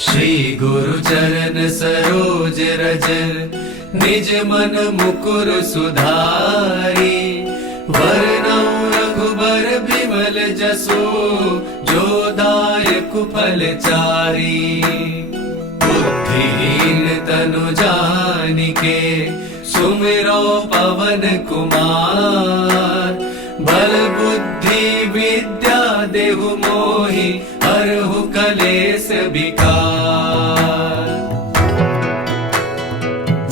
श्री गुरु चरण सरोज रज निज मन मुकुर सुधारी। वरनौ रघुबर बिमल जसो जो दायक फल चारी। बुद्धिहीन तनु जानिके सुमिरो पवन कुमार। बल बुद्धि विद्या देहु मोहि हरहु कलेस विकार।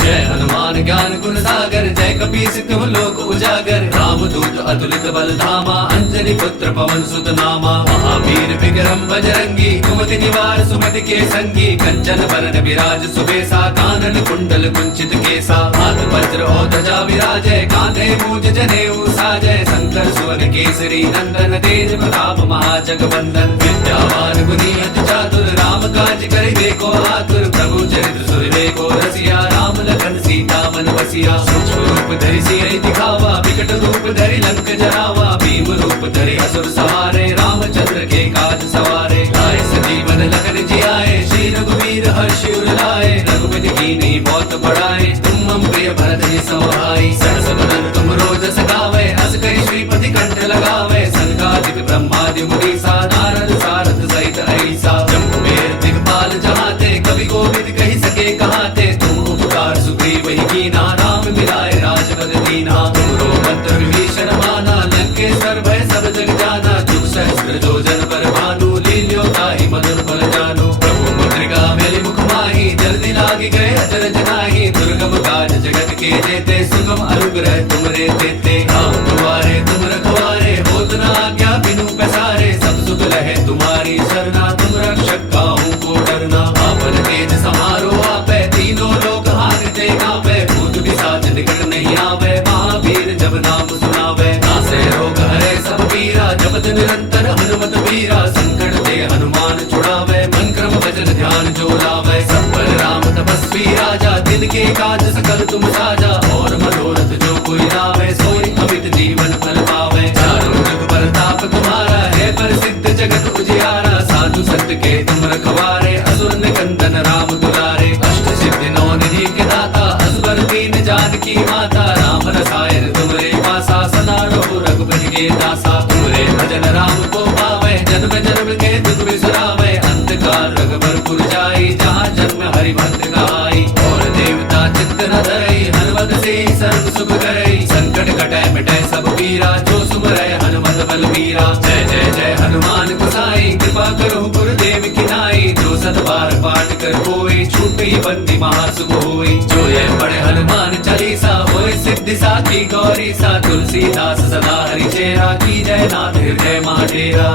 जय हनुमान ज्ञान गुण सागर जय कपीस तिहुँ लोक उजागर। रामदूत अतुलित बल धामा अंजनी पुत्र पवन सुत नामा। महावीर विक्रम बजरंगी कुमति निवार सुमति के संगी। कंचन बरन विराज सुबेसा कानन कुंडल कुंचित केसा। हाथ वज्र और ध्वजा विराजय कांधे मूज जनेऊ साजय। शंकर सुवन केसरी नंदन तेज प्रताप महाजगवंदन। विद्यावान गुणी अति चातुर राम काज करिबे को आतुर। प्रभु चरित्र सुनिबे को रसिया राम लखन सीता मन बसिया। सूक्ष्म रूप धरि सियहि दिखावा विकट रूप धरि लंक जरावा। भीम रूप धरि असुर सहारे रामचंद्र के काज सवारे। लाए सजीवन लखन जियाए श्री रघुवीर हर्षि उर लाए। रघुपति कीन्ही बहुत बड़ाई तुम मम प्रिय भरत ही सहाई। सहस बदन तुम रोजस गावै अस कहि श्रीपति कंठ लगावै। सनकादिक ब्रह्मादि मुनीसा नारद सारद सहित ऐसा। जम्बुवेर दिक्पाल जहाते कवि कोविद कहि सके कहाते। तुम उपकार सुग्रीव ही कीन्हा राम मिलाए राजपद दीन्हा। तुमरो मंत्र विभीषण माना लंकेश्वर भय सब जग जाना। जुग सहस्त्र जो जन पर भानु लील्यो ताहि मधुर फल जानु। प्रभु मुद्रिका मेलि मुख माहि जल्दी लागी गए अचरज नाहि। दुर्गम काज जगत के जेते सुगम अनुग्रह तुमरे तेते। राम दुआरे तुम रखवारे होत न आज्ञा बिनु पैसारे। सब सुख लहे तुम्हारी सरना तुम रक्षक काहू को डरना। आपन तेज समारो आपै तीनों लोक हारते कांपै। भूत पिशाच निकट नहीं आवे महावीर जब नाम सुनावे। नासे रोग हरे सब पीरा जपत निरंतर हनुमत वीरा। संकट ते हनुमान छुड़ावे मन क्रम वचन ध्यान जो लावे। सब पर राम तपस्वी राजा दिन के काज सकल तुम साजा। और मनोरथ जो कोई लावे सोई अमित जीवन फल पावे। चारों जुग परताप तुम्हारा है प्रसिद्ध जगत उजियारा। साधु संत के तुम रखवारे असुर निकंदन राम दुलारे। अष्ट सिद्धि नौ निधि के दाता असबर दीन जानकी माता। राम रसायन तुमरे पासा सदा रहो रघुपति के दासा। तुमरे भजन राम को पावे जन्म जन्म के दुख बिसरावे। अंत काल रघुबर जाई जहाँ जन्म हरि भक्त गाई। और देवता चित्त न धरई हनुमत से सर्व सुख करई। संकट कटै मिटै सब पीरा जो सुमरै हनुमत बलवीरा। जय जय जय हनुमान गोसाई कृपा करो गुरुदेव की नाई। जो सत बार पाठ कर कोई छूटई बंदी महासुख होई। जो ये पढ़े हनुमान चालीसा होय सिद्धि साखी गौरी सा। तुलसीदास सदा हरि चेरा की जय नाथ हृदय माडेरा।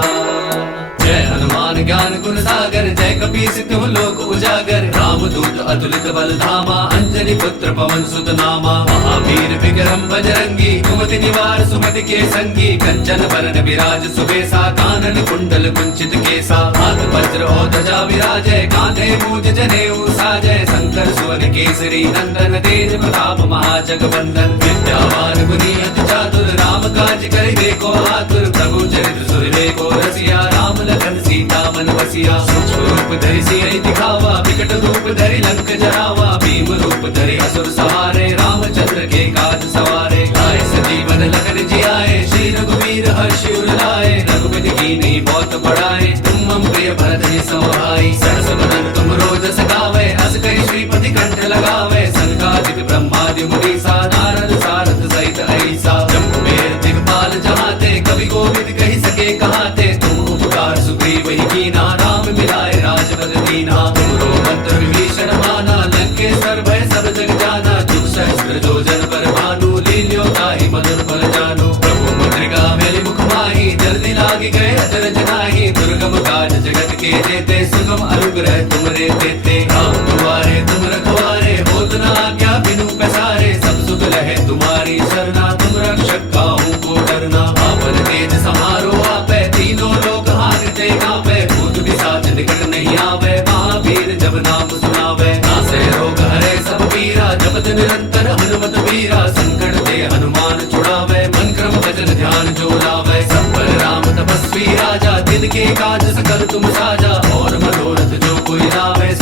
जय हनुमान ज्ञान गुण सागर जय कपीस तिहुँ लोक उजागर। रामदूत अतुलित बल धामा अंजनी पुत्र पवन सुत नामा। महावीर विक्रम बजरंगी कुमति निवार सुमति के संगी। कंचन बरन विराज सुबेसा कानन कुंडल कुंचित केसा। हाथ वज्र और ध्वजा विराजय कांधे मूज जनेऊ साजय। शंकर सुवन केसरी नंदन तेज प्रताप महाजगवंदन। विद्यावान गुणी अति चातुर राम काज करिबे को आतुर। प्रभु चरित्र सुनिबे को रसिया राम लखन सीता मन बसिया। सूक्ष्म रूप धरि सियहि दिखावा विकट रूप धरि लंक जरावा। भीम रूप धरि असुर सहारे रामचंद्र के काज सवारे। लाए सजीवन लखन जियाए श्री रघुवीर हर्षि उर लाए। रघुपति कीन्ही बहुत बड़ाई तुम मम प्रिय भरत ही सहाई। सहस बदन तुम रोजस गावै अस कहि श्रीपति कंठ लगावै। सनकादिक ब्रह्मादि मुनीसा नारद सारद सहित ऐसा। जम्बुवेर दिक्पाल जहाते कवि कोविद कहि सके कहाते। तुम उपकार सुग्रीव ही कीन्हा राम मिलाए राजपद दीन्हा। तुमरो मंत्र विभीषण माना लंकेश्वर भय सब जग जाना। जुग सहस्त्र जो जन पर भानु लील्यो ताहि मधुर फल जानु। प्रभु मुद्रिका मेलि मुख माहि जल्दी लागी गए अचरज नाहि। दुर्गम काज जगत के जेते सुगम अनुग्रह तुमरे तेते। राम दुआरे तुम रखवारे होत न आज्ञा बिनु पैसारे। सब सुख लहे तुम्हारी सरना तुम रक्षक काहू को डरना। आपन तेज समारो आपै तीनों लोक हारते कांपै। भूत पिशाच निकट नहीं आवे महावीर जब नाम सुनावे। नासे रोग हरे सब पीरा जपत निरंतर हनुमत वीरा। संकट ते हनुमान छुड़ावे मन क्रम वचन ध्यान जो लावे। सब पर राम तपस्वी राजा दिन के काज सकल तुम साजा। और मनोरथ जो कोई लावे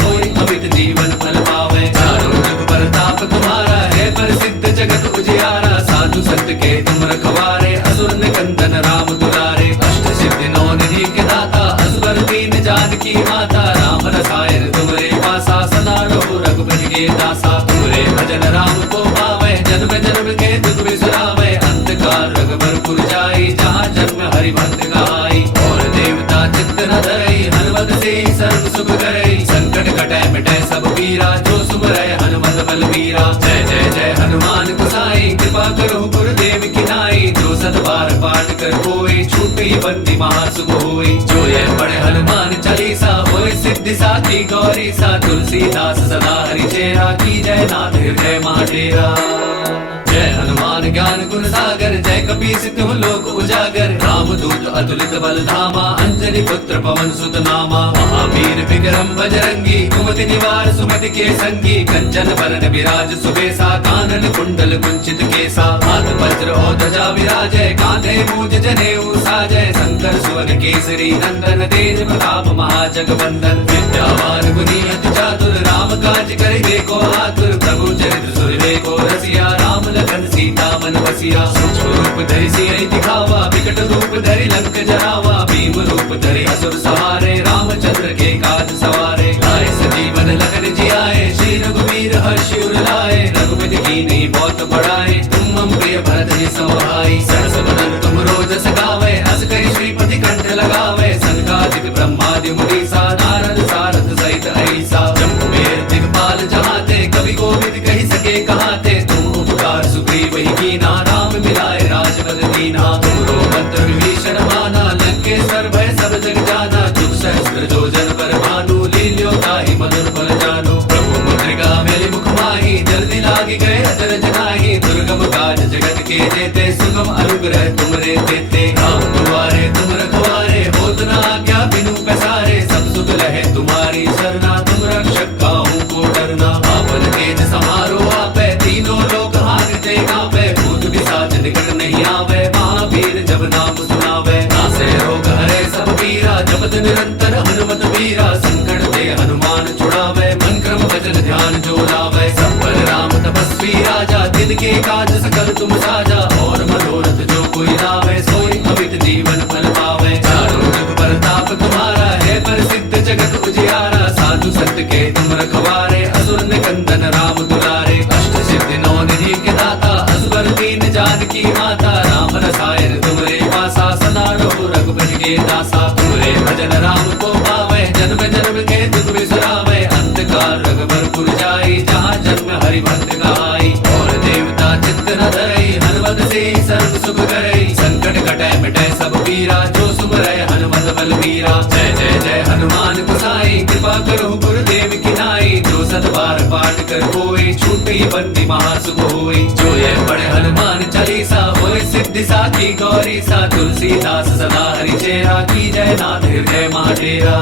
न धरई, हनुमत से सर्व सुख करई। संकट कटै मिटै सब पीरा, जो सुमरै हनुमत बलबीरा। जय जय जय हनुमान गोसाई, कृपा करो गुरुदेव की नाई। जो सत बार पाठ कर कोई, छूटे बंदी महासुख होई। जो ये पढ़े हनुमान चालीसा, होय सिद्धि साखी गौरी सा। तुलसीदास सदा हरि चेरा, की जय नाथ हृदय महाडेरा। जय हनुमान ज्ञान गुण सागर, जय कपीस तिहुँ लोक उजागर। रामदूत अतुलित बल धामा, अंजनी पुत्र पवन सुत नामा। महावीर विक्रम बजरंगी, कुमति निवार सुमति के संगी। कंचन बरन विराज सुबेसा, कानन कुंडल कुंचित केसा। हाथ वज्र और ध्वजा विराजय, कांधे मूज जनेऊ साजय। शंकर सुवन केसरी नंदन, तेज प्रताप महाजगवंदन। विद्यावान गुणी अति चातुर, राम काज करिबे को आतुर। प्रभु चरित्र सुनिबे को रसिया, राम लखन सीता मन बसिया। सूक्ष्म रूप धरि सियहि दिखावा, विकट रूप धरि लंक जरावा। भीम रूप धरि असुर सहारे, रामचंद्र के काज सवारे। लाए सजीवन लखन जियाए, श्री रघुवीर हर्षि उर लाए। रघुपति कीन्ही बहुत बड़ाई, तुम मम प्रिय भरत ही सहाई। सहस बदन तुम रोजस गावे, अस कहि श्रीपति कंठ लगावे। सनकादिक ब्रह्मादि मुनीसा, नारद सारद सहित ऐसा। जम्बुमेर दिगपाल जहाते, कवि कोविद कहि सके कहाते। तुम उपकार सुग्रीव ही कीना, राम मिलाए राजपद दीना। तुमरो मंत्र विभीषण माना, लंकेश्वर भय सब जग जाना। जुग सहस्त्र जो जन पर भानु, लील्यो ताहि मधुर फल जानु। प्रभु मुद्रिका मेलि मुख माहि, जल्दी लागी गए अचरज नाहि। दुर्गम काज जगत के जेते, सुगम अनुग्रह तुमरे तेते। राम दुआरे तुम रखवारे, होत न आज्ञा बिनु पैसारे। सब सुख लहे तुम्हारी सरना, तुम रक्षक काहू को डरना। आपन तेज समारो आपै, तीनों लोक हारते कांपै। भूत पिशाच निकट नहीं आवे, महावीर जब नाम सुनावे। नासे रोग हरे सब पीरा, जपत निरंतर हनुमत वीरा। संकट ते हनुमान छुड़ावे, मन क्रम वचन ध्यान जो लावे। सब पर राम तपस्वी राजा, दिन के काज सकल तुम साजा। और मनोरथ जो कोई लावे, सोई अमित जीवन फल पावे। चारों जुग परताप तुम्हारा है, प्रसिद्ध जगत उजियारा। साधु संत के तुम रखवारे, असुर निकंदन राम दुलारे। अष्ट सिद्धि नौ निधि के दाता, असबर दीन जानकी माता। राम रसायन तुमरे पासा, सदा रहो रघुपति के दासा। तुमरे भजन राम को पावे, जन्म जन्म के दुख बिसरावे। अंत काल रघुबरपुर जाई, जहाँ जन्म हरि भक्त गाई। और देवता चित्त न धरई, हनुमत से सर्व सुख करई। संकट कटै मिटै सब पीरा, जो सुमरै हनुमत बलबीरा। जय जय जय हनुमान गोसाई, कृपा करो गुरुदेव की नाई। जो सत बार पाठ कर कोई, छूटे बंदी महासुख होई। जो ये पढ़े हनुमान चालीसा, होय सिद्धि साखी गौरी सा। तुलसीदास सदा हरि चेरा, की जय नाथ हृदय महाडेरा।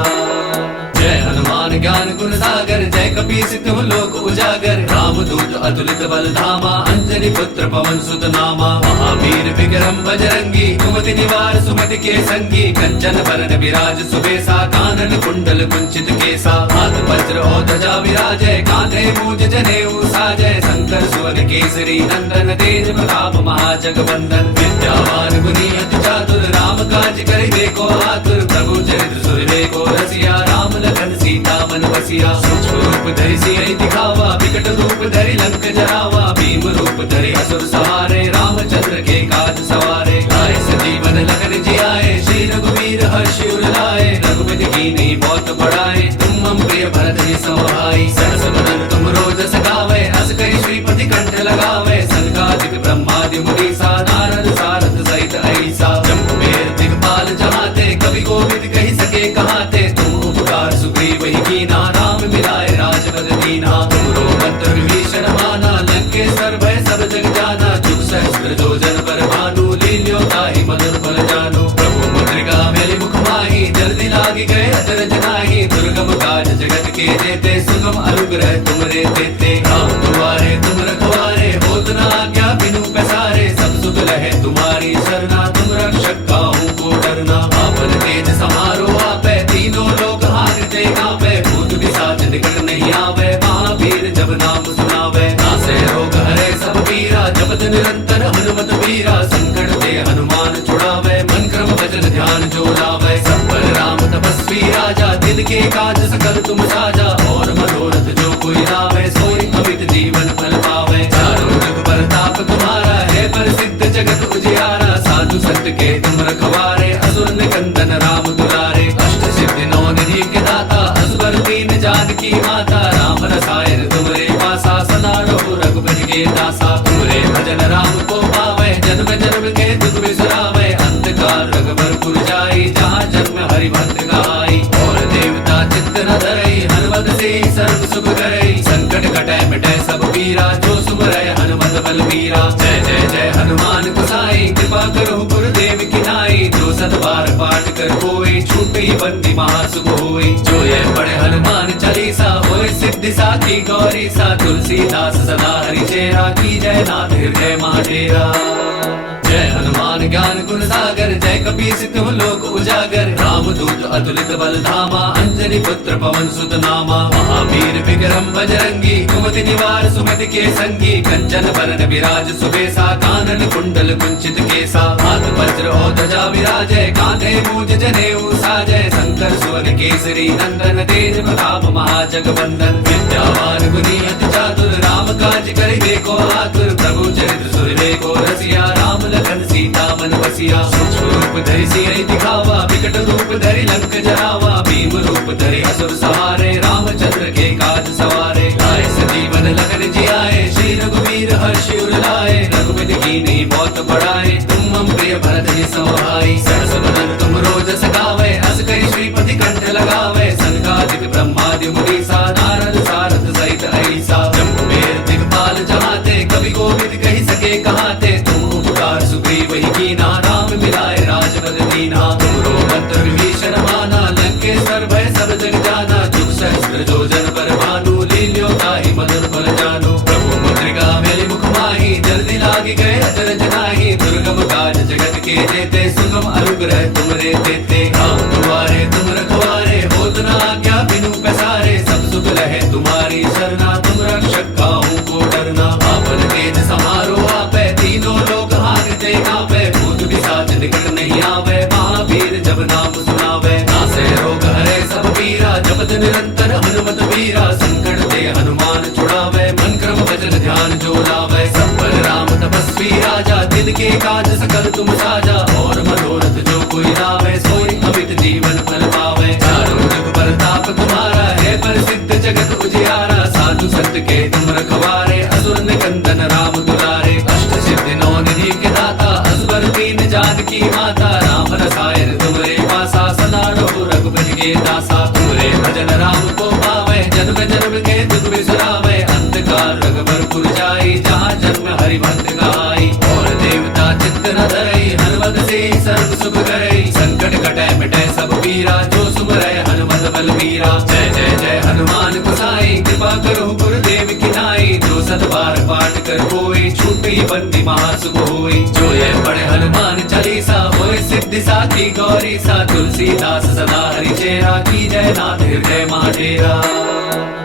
जय हनुमान ज्ञान गुण सागर, जय कपीस तिहुँ लोक उजागर। रामदूत अतुलित बल धामा, अंजनी पुत्र पवन सुत नामा। महावीर विक्रम बजरंगी, कुमति निवार सुमति के संगी। कंचन बरन विराज सुबेसा, कानन कुंडल कुंचित केसा। हाथ वज्र और ध्वजा विराजय, कांधे मूज जनेऊ साजय। शंकर सुवन केसरी नंदन, तेज प्रताप महाजगवंदन। विद्यावान गुणी अति चातुर, राम काज करिबे को आतुर। प्रभु चरित्र सुनिबे को रसिया, राम लखन सीता मन बसिया। सूक्ष्म रूप धरि सियहि दिखावा, विकट रूप धरि लंक जरावा। भीम रूप धरि असुर सहारे, रामचंद्र के काज सवारे। लाए सजीवन लखन जियाए, श्री रघुवीर हर्षि उर लाए। रघुपति कीन्ही बहुत बड़ाई, तुम मम प्रिय भरत ही सहाई। सहस बदन तुम रोजस गावे, अस कहि श्रीपति कंठ लगावे। सनकादिक ब्रह्मादि मुनीसा, नारद सारद सहित ऐसा। जम्बुमेर दिगपाल जहाते, कवि कोविद कहि सके कहाते। तुम उपकार सुग्रीव ही कीना, राम मिलाए राजपद दीना। तुमरो मंत्र विभीषण माना, लंकेश्वर भय सब जग जाना। जुग सहस्त्र जो जन पर भानु, लील्यो ताहि मधुर फल जानु। प्रभु मुद्रिका मेलि मुख माहि, जल्दी लागी गए अचरज नाहि। दुर्गम काज जगत के जेते, सुगम अनुग्रह तुमरे तेते। राम दुआरे तुम रखवारे, होत न आज्ञा बिनु पैसारे। सब सुख लहे तुम्हारी सरना, तुम रक्षक काहू को डरना। आपन तेज समारो आपै, तीनों लोक हारते कांपै। भूत पिशाच निकट नहीं आवे, महावीर जब नाम सुनावे। नासे रोग हरे सब पीरा, जपत निरंतर हनुमत वीरा। संकट ते हनुमान छुड़ावे, मन क्रम वचन ध्यान जो लावे। सब पर राम तपस्वी राजा, दिन के काज सकल तुम साजा। और मनोरथ जो कोई लावे, सोई अमित जीवन फल पावे। चारों जुग परताप तुम्हारा है, प्रसिद्ध जगत उजियारा। साधु संत के तुम रखवारे, असुर निकंदन राम दुलारे। अष्ट जानकी माता राम रसायन तुमरे पासा सदा रहो रघुपति के दासा तुमरे भजन राम को पावे जन्म जन्म के दुख बिसरावे अंत काल रघुबर जाई जहाँ जन्म हरि भक्त गाई और देवता चित्त न धरई हनुमत से सर्व सुख करई संकट कटै मिटै सब पीरा जो सुमरै हनुमत बलबीरा जय जय जय हनुमान गोसाई कृपा करो गुरुदेव की नाई जो सत बार पाठ कर कोई छूटी बंदी महासुख होई जो ये पढ़े हनुमान चालीसा होए सिद्धि साखी गौरी सा तुलसीदास सदा हरि चेरा की जय नाथ हृदय महाडेरा जय हनुमान ज्ञान गुण सागर जय कपीस तुम लोक उजागर रामदूत अतुलित बल धामा अंजनी पुत्र पवन सुत नामा महावीर विक्रम बजरंगी कुमति निवार सुमति के संगी कंचन बरन विराज सुबेसा कानन कुंडल कुंचित केसा हाथ वज्र और ध्वजा विराजय कांधे मूज जनेऊ साजय शंकर सुवन केसरी नंदन तेज प्रताप महाजगवंदन विद्यावान गुनी अति चातुर राम काज करिबे को आतुर प्रभु चरित्र सुनिबे को रसिया राम लखन सीता मन बसिया सूक्ष्म रूप धरि सियहि दिखावा विकट रूप धरि लंक जरावा भीम रूप धरि असुर सहारे रामचंद्र के काज सवारे लाए सजीवन लखन जियाए श्री रघुवीर हर्षि उर लाए रघुपति कीन्ही बहुत बड़ाए तुम मम प्रिय भरत ही सहाई सहस बदन तुम रोज सगावे अस कहि श्रीपति कंठ लगावे सनकादिक ब्रह्मादि मुनीसा नारद सारद सहित ऐसा जम्बुमेर दिगपाल जहाते कवि कोविद कहि सके कहाते तुम उपकार सुग्रीव ही कीना राम मिलाए राजपद दीना तुमरो मंत्र विभीषण माना लंकेश्वर भय सब जग जाना जुग सहस्त्र जो जन पर भानु लील्यो ताहि मधुर फल जानो प्रभु मुद्रिका मेलि मुख माहि जल्दी लागी गए अचरज नाही दुर्गम काज जगत के जेते सुगम अनुग्रह तुमरे देते राम दुआरे तुम रखवारे होत न आज्ञा बिनु पैसारे सब सुख लहे तुम्हारी शरणा तुम रक्षक काहू को डरना आपन तेज समारो आपै तीनों लोग हारते कांपै भूत पिशाच निकट नहीं आवे महावीर जब नाम सुनावे नासे रोग हरे सब पीरा जपत निरंतर हनुमत वीरा संकट ते हनुमान छुड़ावे मन क्रम वचन ध्यान जो लावे सब पर राम तपस्वी राजा दिन के काज सकल तुम साजा और मनोरथ जो कोई लावे सोई अमित जीवन फल पावे चारों जुग परताप तुम्हारा है प्रसिद्ध जगत उजियारा साधु संत के तुम रखवारे असुर निकंदन राम दुलारे अष्ट सिद्धि नौ निधि के दाता असवर दीन जानकी माता राम रसायन तुमरे पासा सदा रहो रघुपति के दासा तुमरे भजन राम को पावे जन्म जन्म के दुख बिसरावे अंत काल रघुबर जाई जहाँ जन्म हरि भक्त गाई और देवता चित्त न धरई हनुमत से सर्व सुख करई संकट कटै मिटै सब पीरा जो सुमरै हनुमत बलबीरा जय जय जय हनुमान गोसाई कृपा करो गुरुदेव की नाई जो सत बार पाठ कर कोई छूटी बंदी महासुख होई जो ये पढ़े हनुमान चालीसा होए सिद्धि साखी गौरी सा तुलसीदास सदा हरि चेरा की जय नाथ हृदय महाडेरा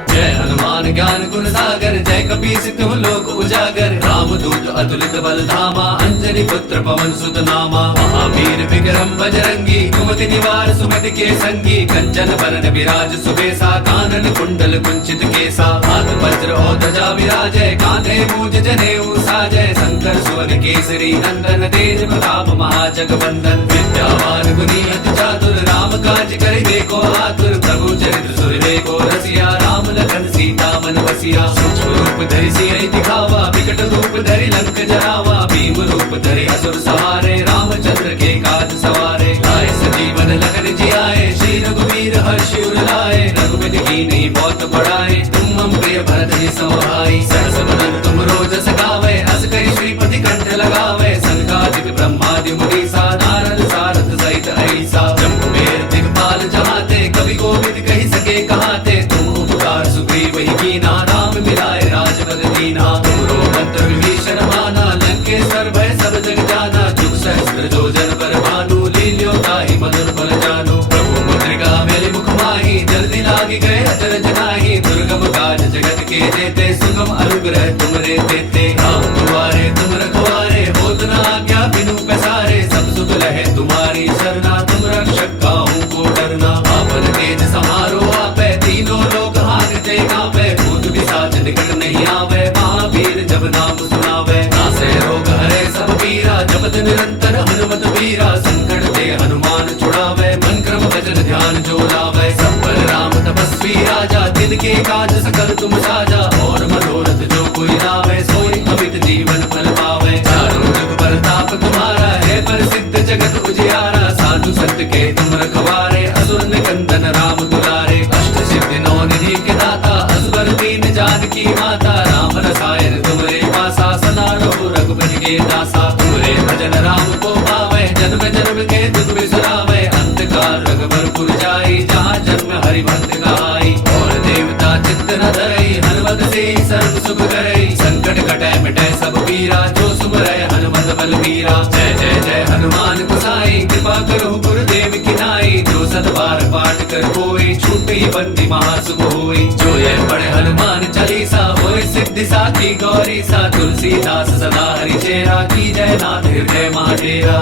जय हनुमान ज्ञान गुण सागर जय कपीस तुम लोक उजागर रामदूत अतुलित बल धामा अंजनी पुत्र पवन सुत नामा महावीर विक्रम बजरंगी कुमति निवार सुमति के संगी कंचन बरन विराज सुबेसा कानन कुंडल कुंचित केसा हाथ वज्र और ध्वजा विराजय कांधे मूज जनेऊ साजय शंकर सुवन केसरी नंदन तेज प्रताप महाजगवंदन विद्यावान गुनी अति चातुर राम काज करिबे को आतुर प्रभु चरित्र सुनिबे को रसिया राम लखन सीता मन बसिया सूक्ष्म रूप धरि सियहि दिखावा विकट रूप धरि लंक जरावा भीम रूप धरि असुर सहारे रामचंद्र के काज सवारे लाए सजीवन लखन जियाए श्री रघुवीर हर्षि उर लाए रघुपति कीन्ही बहुत बड़ाए तुम मम प्रिय भरत ही सहाई सहस बदन तुम रोज सगावे अस कहि श्रीपति कंठ लगावे सनकादिक ब्रह्मादि मुनीसा नारद सारद सहित ऐसा जम्बुमेर दिगपाल जहाते कवि कोविद कहि सके कहाते तुम उपकार सुग्रीव ही कीना राम मिलाए राजपद दीना तुमरो मंत्र विभीषण माना लंकेश्वर भय सब जग जाना जुग सहस्त्र जो जन पर भानु लील्यो ताहि मधुर फल जानो प्रभु मुद्रिका मेलि मुख माहि जल्दी लागी गए अचरज नाही दुर्गम काज जगत के जेते सुगम अनुग्रह तुमरे देते राम दुआरे तुम रखवारे होत न आज्ञा बिनु पैसारे सब सुख लहे तुम्हारी शरणा तुम रक्षक काहू को डरना आपन तेज समारो आपै तीनों लोग हारते कांपै भूत पिशाच निकट नहीं आवे महावीर जब नाम सुनावे नासे रोग हरे सब पीरा जपत निरंतर हनुमत वीरा संकट ते हनुमान छुड़ावे मन क्रम वचन ध्यान जो लावे सब पर राम तपस्वी राजा दिन दिन के काज सकल तुम साजा, और मनोरथ जो कोई लावे सोई अमित जीवन फल पावे। चारों जुग परताप तुम्हारा है प्रसिद्ध जगत उजियारा, साधु संत के तुम रखवारे असुर निकंदन राम दुलारे। अष्ट सिद्धि नौ निधि के दाता असबर दीन जानकी माता, राम रसायन तुमरे पासा सदा रहो रघुपति के दासा। तुमरे भजन राम को पावे जन्म जन्म के दुख बिसरावे, अंतकाल रघुबर जाई जहाँ जन्म हरि भक्त गाई। और देवता चित्त न धरई हनुमत से सर्व सुख करई, संकट कटै मिटै सब पीरा जो सुमरै हनुमत बलबीरा। जय जय जय हनुमान गोसाई कृपा करो गुरुदेव की नाई, जो सत बार पाठ कर कोई छूटे बंदी महासुख होई। जो ये पढ़े हनुमान चालीसा होय सिद्धि साखी गौरी सा, तुलसीदास सदा हरि चेरा की जय नाथ हृदय महाडेरा।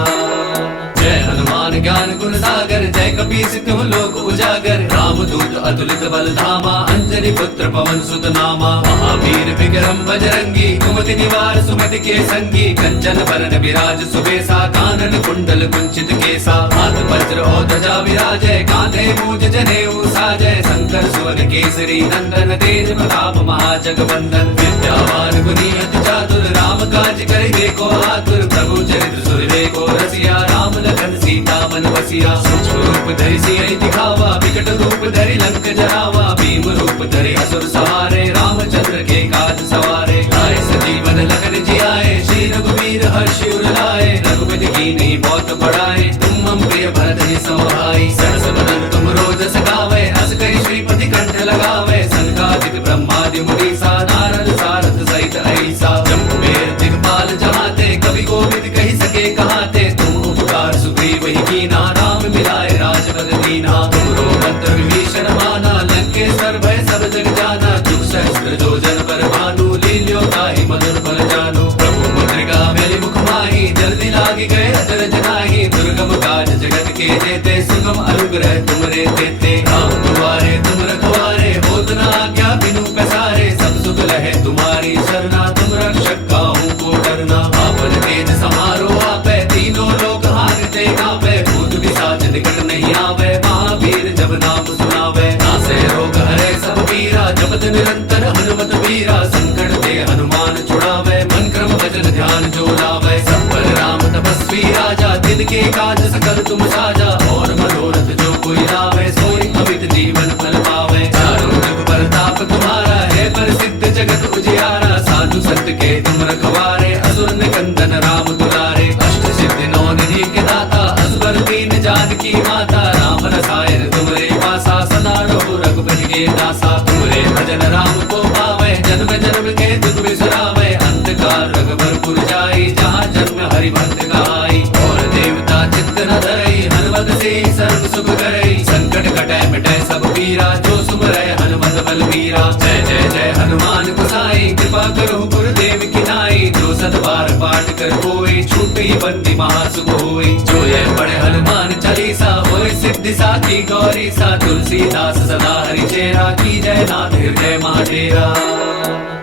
जय हनुमान ज्ञान गुण सागर, जय कपीस तुम लोक उजागर। रामदूत अतुलित बल धामा, अंजनी पुत्र पवन सुत नामा। महावीर विक्रम बजरंगी, कुमति निवार सुमति के संगी। कंचन बरन विराज सुबेसा, कानन कुंडल कुंचित केसा। हाथ वज्र और ध्वजा विराजय, कांधे मूज जनेऊ साजय। शंकर सुवन केसरी नंदन, तेज प्रताप महाजगवंदन। विद्यावान गुणी अति चातुर, राम काज करिबे को आतुर। प्रभु चरित्र सुनिबे को रसिया, राम लखन सीता मन बसिया। सूक्ष्म रूप धरि सियहि दिखावा, विकट रूप धरि लंक जरावा। भीम रूप धरि असुर सहारे, रामचंद्र के काज सवारे। लाए सजीवन लखन जियाए, श्री रघुवीर हर्षि उर लाए। रघुपति कीन्ही बहुत बड़ाई, तुम मम प्रिय भरत ही सहाई। सहस बदन तुम रोज सगावे, अस कहि श्रीपति कंठ लगावे। सनकादिक ब्रह्मादि मुनीसा, नारद सारथ सहित ऐसा। जम्बुबेर दिगपाल जहाते, कवि कोविद कहि सके कहाते। तुम उपकार सुग्रीव ही कीना, राम मिलाए राजपद दीना। तुमरो मंत्र विभीषण माना, लंकेश्वर भय सब जग जाना। जुग सहस्त्र जो जन पर भानु, लील्यो ताहि मधुर फल जानु। प्रभु मुद्रिका मेलि मुख माहि, जल्दी लागी गए अचरज नाहि। दुर्गम काज जगत के जेते, सुगम अनुग्रह तुमरे तेते। राम दुआरे तुम रखवारे, होत न आज्ञा बिनु पैसारे। सब सुख लहे तुम्हारी शरणा, तुम रक्षक काहू को डरना। आपन तेज समारो आपै, तीनों लोक हारते कांपै। भूत पिशाच निकट नहीं आवे, महावीर जब नाम सुनावे। नासै रोग हरै सब पीरा, जपत निरंतर हनुमत वीरा। संकट ते हनुमान छुड़ावे, मन क्रम वचन ध्यान जो लावे। सब पर राम तपस्वी राजा, दिन के काज सकल तुम साजा। और मनोरथ जो कोई लावे, सोई अमित जीवन फल पावे। चारों जुग परताप तुम्हारा है प्रसिद्ध जगत उजियारा। साधु संत के तुम रखवारे, असुर निकंदन राम दुलारे। अष्ट सिद्धि नौ निधि के दाता, असबर दीन जानकी माता। राम रसायन तुमरे पासा, सदा रहो रघुपति के दासा। तुमरे भजन राम को पावे, जन्म जन्म के दुख बिसरावे। अंतकाल रघुबर जाई, जहाँ जन्म हरि भक्त गाई। और देवता चित्त न धरई हनुमत से सर्व सुख करई। संकट कटै मिटै सब पीरा, जो सुमरै हनुमत बलबीरा। जय जय जय हनुमान गोसाई कृपा करो गुरुदेव की नाई। जो सत बार पाठ कर कोई छूटे बंदी महासुख होई। जो ये पढ़े हनुमान चालीसा होय सिद्धि साखी गौरी सा। तुलसीदास सदा हरि चेरा की जय नाथ हृदय महाडेरा।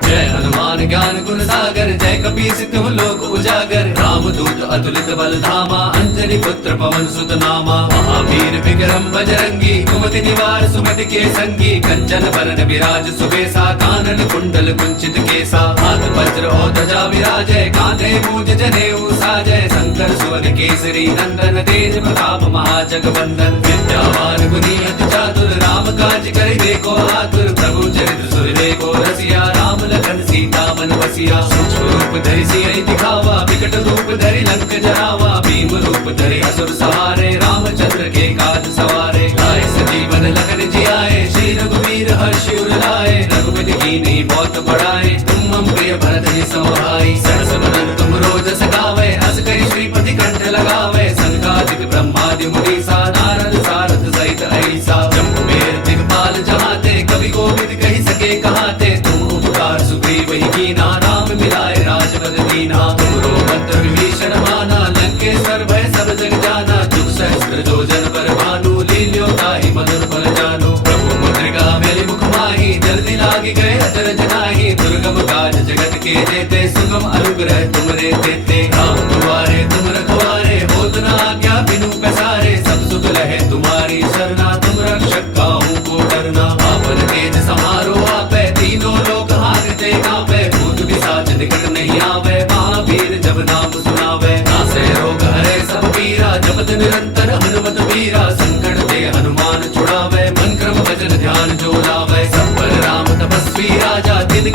जय हनुमान ज्ञान गुण सागर, जय कपीस तुम लोक उजागर। रामदूत अतुलित बल धामा, अंजनी पुत्र पवन सुत नामा। महावीर विक्रम बजरंगी, कुमति निवार सुमति के संगी। कंचन बरन विराज सुबेसा, कानन कुंडल कुंचित केसा। हाथ वज्र और ध्वजा विराजय, कांधे मूज जनेऊ साजय। शंकर सुवन केसरी नंदन, तेज प्रताप महाजगवंदन। विद्यावान गुणी अति चातुर, राम काज करिबे को आतुर। प्रभु चरित्र सुनिबे को रसिया, राम लखन सीता मन बसिया। सूक्ष्म रूप धरि सियहि दिखावा, विकट रूप धरि लंक जरावा। भीम रूप धरि असुर सहारे, रामचंद्र के काज सवारे। लाए सजीवन लखन जियाए, श्री रघुवीर हर्षि उर लाए। रघुपति कीन्ही बहुत बड़ाई, तुम मम प्रिय भरत ही सहाई। सहस बदन तुम रोज सगावे, अस कहि श्रीपति कंठ लगावे। सनकादिक ब्रह्मादि मुनीसा, नारद सारथ सहित ऐसा। जम्बुबेर दिगपाल जहाते, कवि कोविद कहि सके कहाते। तुम उपकार सुग्रीव ही कीना, राम मिलाए राजपद दीना। तुमरो मंत्र विभीषण माना, लंकेश्वर भय सब जग जाना। जुग सहस्त्र जो जन पर भानु, लील्यो ताहि मधुर फल जानु। प्रभु मुद्रिका मेलि मुख माहि, जल्दी लागी गए अचरज नाहि। दुर्गम काज जगत के जेते, सुगम अनुग्रह तुमरे तेते। राम दुआरे तुम रखवारे, होत न आज्ञा बिनु पैसारे। सब सुख लहे तुम्हारी शरणा, तुम रक्षक काहू को डरना। आपन तेज समारो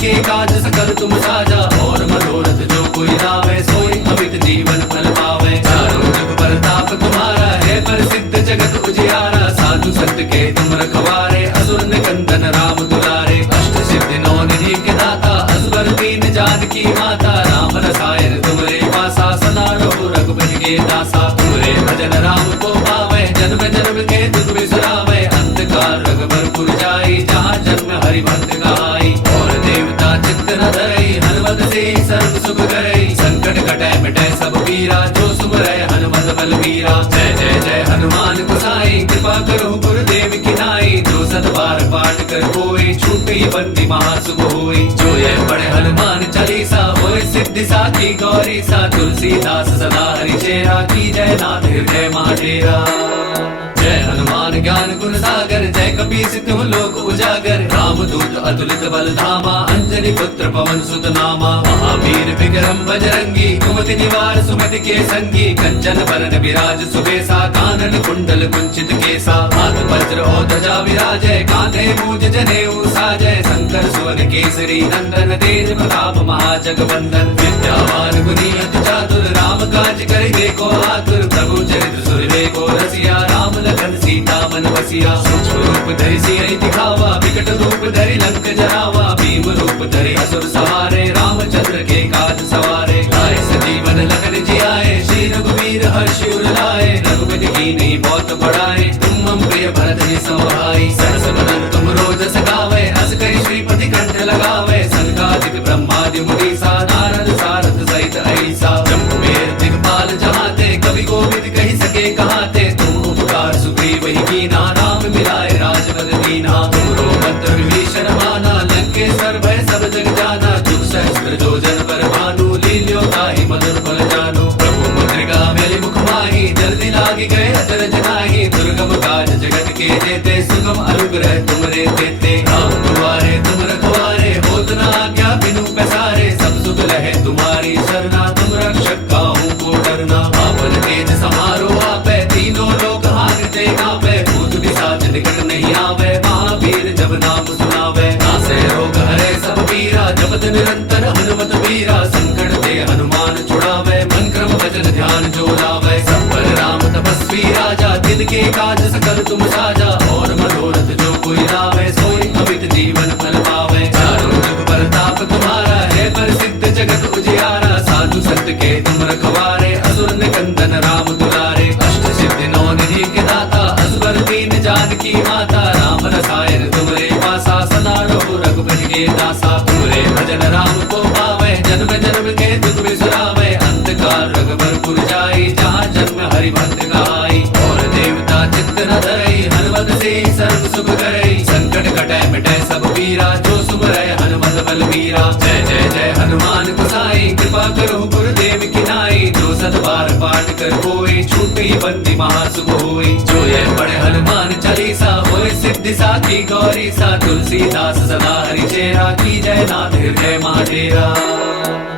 के काज सकल तुम साजा, और मनोरथ जो कोई लावे सोई अमित जीवन फल पावे। चारों जुग परताप तुम्हारा है प्रसिद्ध जगत उजियारा, साधु संत के तुम रखवारे असुर निकंदन राम दुलारे। अष्ट सिद्धि नौ निधि के दाता असबर दीन जानकी माता, राम रसायन तुमरे पासा सदा रहो रघुपति के दासा। तुमरे भजन राम को पावे जन्म जन्म के दुख बिसरावे, अंत काल रघुबर जाई जहाँ जन्म हरि भक्त गाई। और देवता चित्त न धरई हनुमत से सर्व सुख करई, संकट कटै मिटै सब पीरा जो सुमरै हनुमत बलवीरा। जय जय जय हनुमान गोसाई कृपा करो गुरुदेव की नाई, जो सत बार पाठ कर कोई छूटी बंदी महासुख होई। जो ये पढ़े हनुमान चालीसा होय सिद्धि साखी गौरी सा, तुलसीदास सदा हरि चेरा की जय नाथ हृदय महाडेरा। जय हनुमान ज्ञान गुण सागर, जय कपीस तिहुँ लोक उजागर। राम दूत अतुलित बल धामा, अंजनी पुत्र पवन सुत नामा। महावीर विक्रम बजरंगी, कुमति निवार सुमति के संगी। कंचन बरन विराज सुबेसा, कानन कुंडल कुंचित केसा। हाथ वज्र और ध्वजा विराजय, कांधे मूज जनेऊ साजय। शंकर सुवन केसरी नंदन, तेज प्रताप महाजगवंदन। विद्यावान गुणी अति चातुर, राम काज करिबे को आतुर। प्रभु चरित्र सुनिबे को रसिया, राम लखन सीता मन बसिया। सूक्ष्म रूप धरि सियहि दिखावा, विकट रूप धरि लंक जरावा। भीम रूप धरि असुर सहारे, रामचंद्र के काज सवारे। लाए सजीवन लखन जियाए, श्री रघुवीर हर्षि उर लाए। रघुपति कीन्ही बहुत बड़ाई, तुम मम प्रिय भरत ही सहाई। सरस वदन तुम रोजस गावे, अस कहि श्रीपति कंठ लगावे। सनकादिक ब्रह्मादि मुनीसा, नारद सारथ सहित अहिसा। जम्बुवेर दिक्पाल जहाते, कवि कोविद कहि सके कहाते। तुम उपकार सुग्रीव ही कीन्हा, राम मिलाए राजपद दीन्हा। तुमरो मंत्र विभीषण माना, लंकेश्वर भय सब जग जाना। जुग सहस्त्र जो जन पर भानु, लील्यो ताहि मधुर फल जानु। प्रभु मुद्रिका मेलि मुख माहि, जल्दी लागी गए अचरज नाहि। दुर्गम काज जगत के जेते, सुगम अनुग्रह तुमरे तेते। राम दुआरे तुम रखवारे, होत न आज्ञा बिनु पैसारे। सब सुख लहे तुम्हारी सरना, तुम रक्षक काहू को डरना। आपन तेज समारो आपै, तीनों लोक हारते कांपै। भूत पिशाच निकट नहीं आवे, महावीर जब नाम सुनावे। नासै रोग हरै सब पीरा, जपत निरंतर हनुमत वीरा। संकट ते हनुमान छुड़ावे, मन क्रम वचन ध्यान जो लावे। सब पर राम तपस्वी राजा, दिन के काज सकल तुम साजा। और मनोरथ जो कोई लावे, सोई अमित जीवन फल पावे। चारों जुग परताप तुम्हारा है प्रसिद्ध जगत उजियारा। साधु संत के तुम रखवारे, असुर निकंदन राम दुलारे। अष्ट सिद्धि नौ निधि के दाता, असबर दीन जानकी माता। राम रसायन तुमरे पासा, सदा रहो रघुपति के दासा। तुमरे भजन राम को पावे, जन्म जन्म के दुख बिसरावे। अंत काल रघुबर जाई, जहाँ जन्म हरि भक्त गाई। और देवता चित्त न धरई हनुमत से सर्व सुख करई। संकट कटै मिटै सब पीरा, जो सुमरै हनुमत बलवीरा। जय जय जय हनुमान गोसाई कृपा करो गुरुदेव की नाई। जो सत बार पाठ कर कोई छूटी बंदी महासुख होई। जो ये पढ़े हनुमान चालीसा होय सिद्धि साखी गौरी सा। तुलसीदास सदा हरि चेरा की जय नाथ हृदय महाडेरा।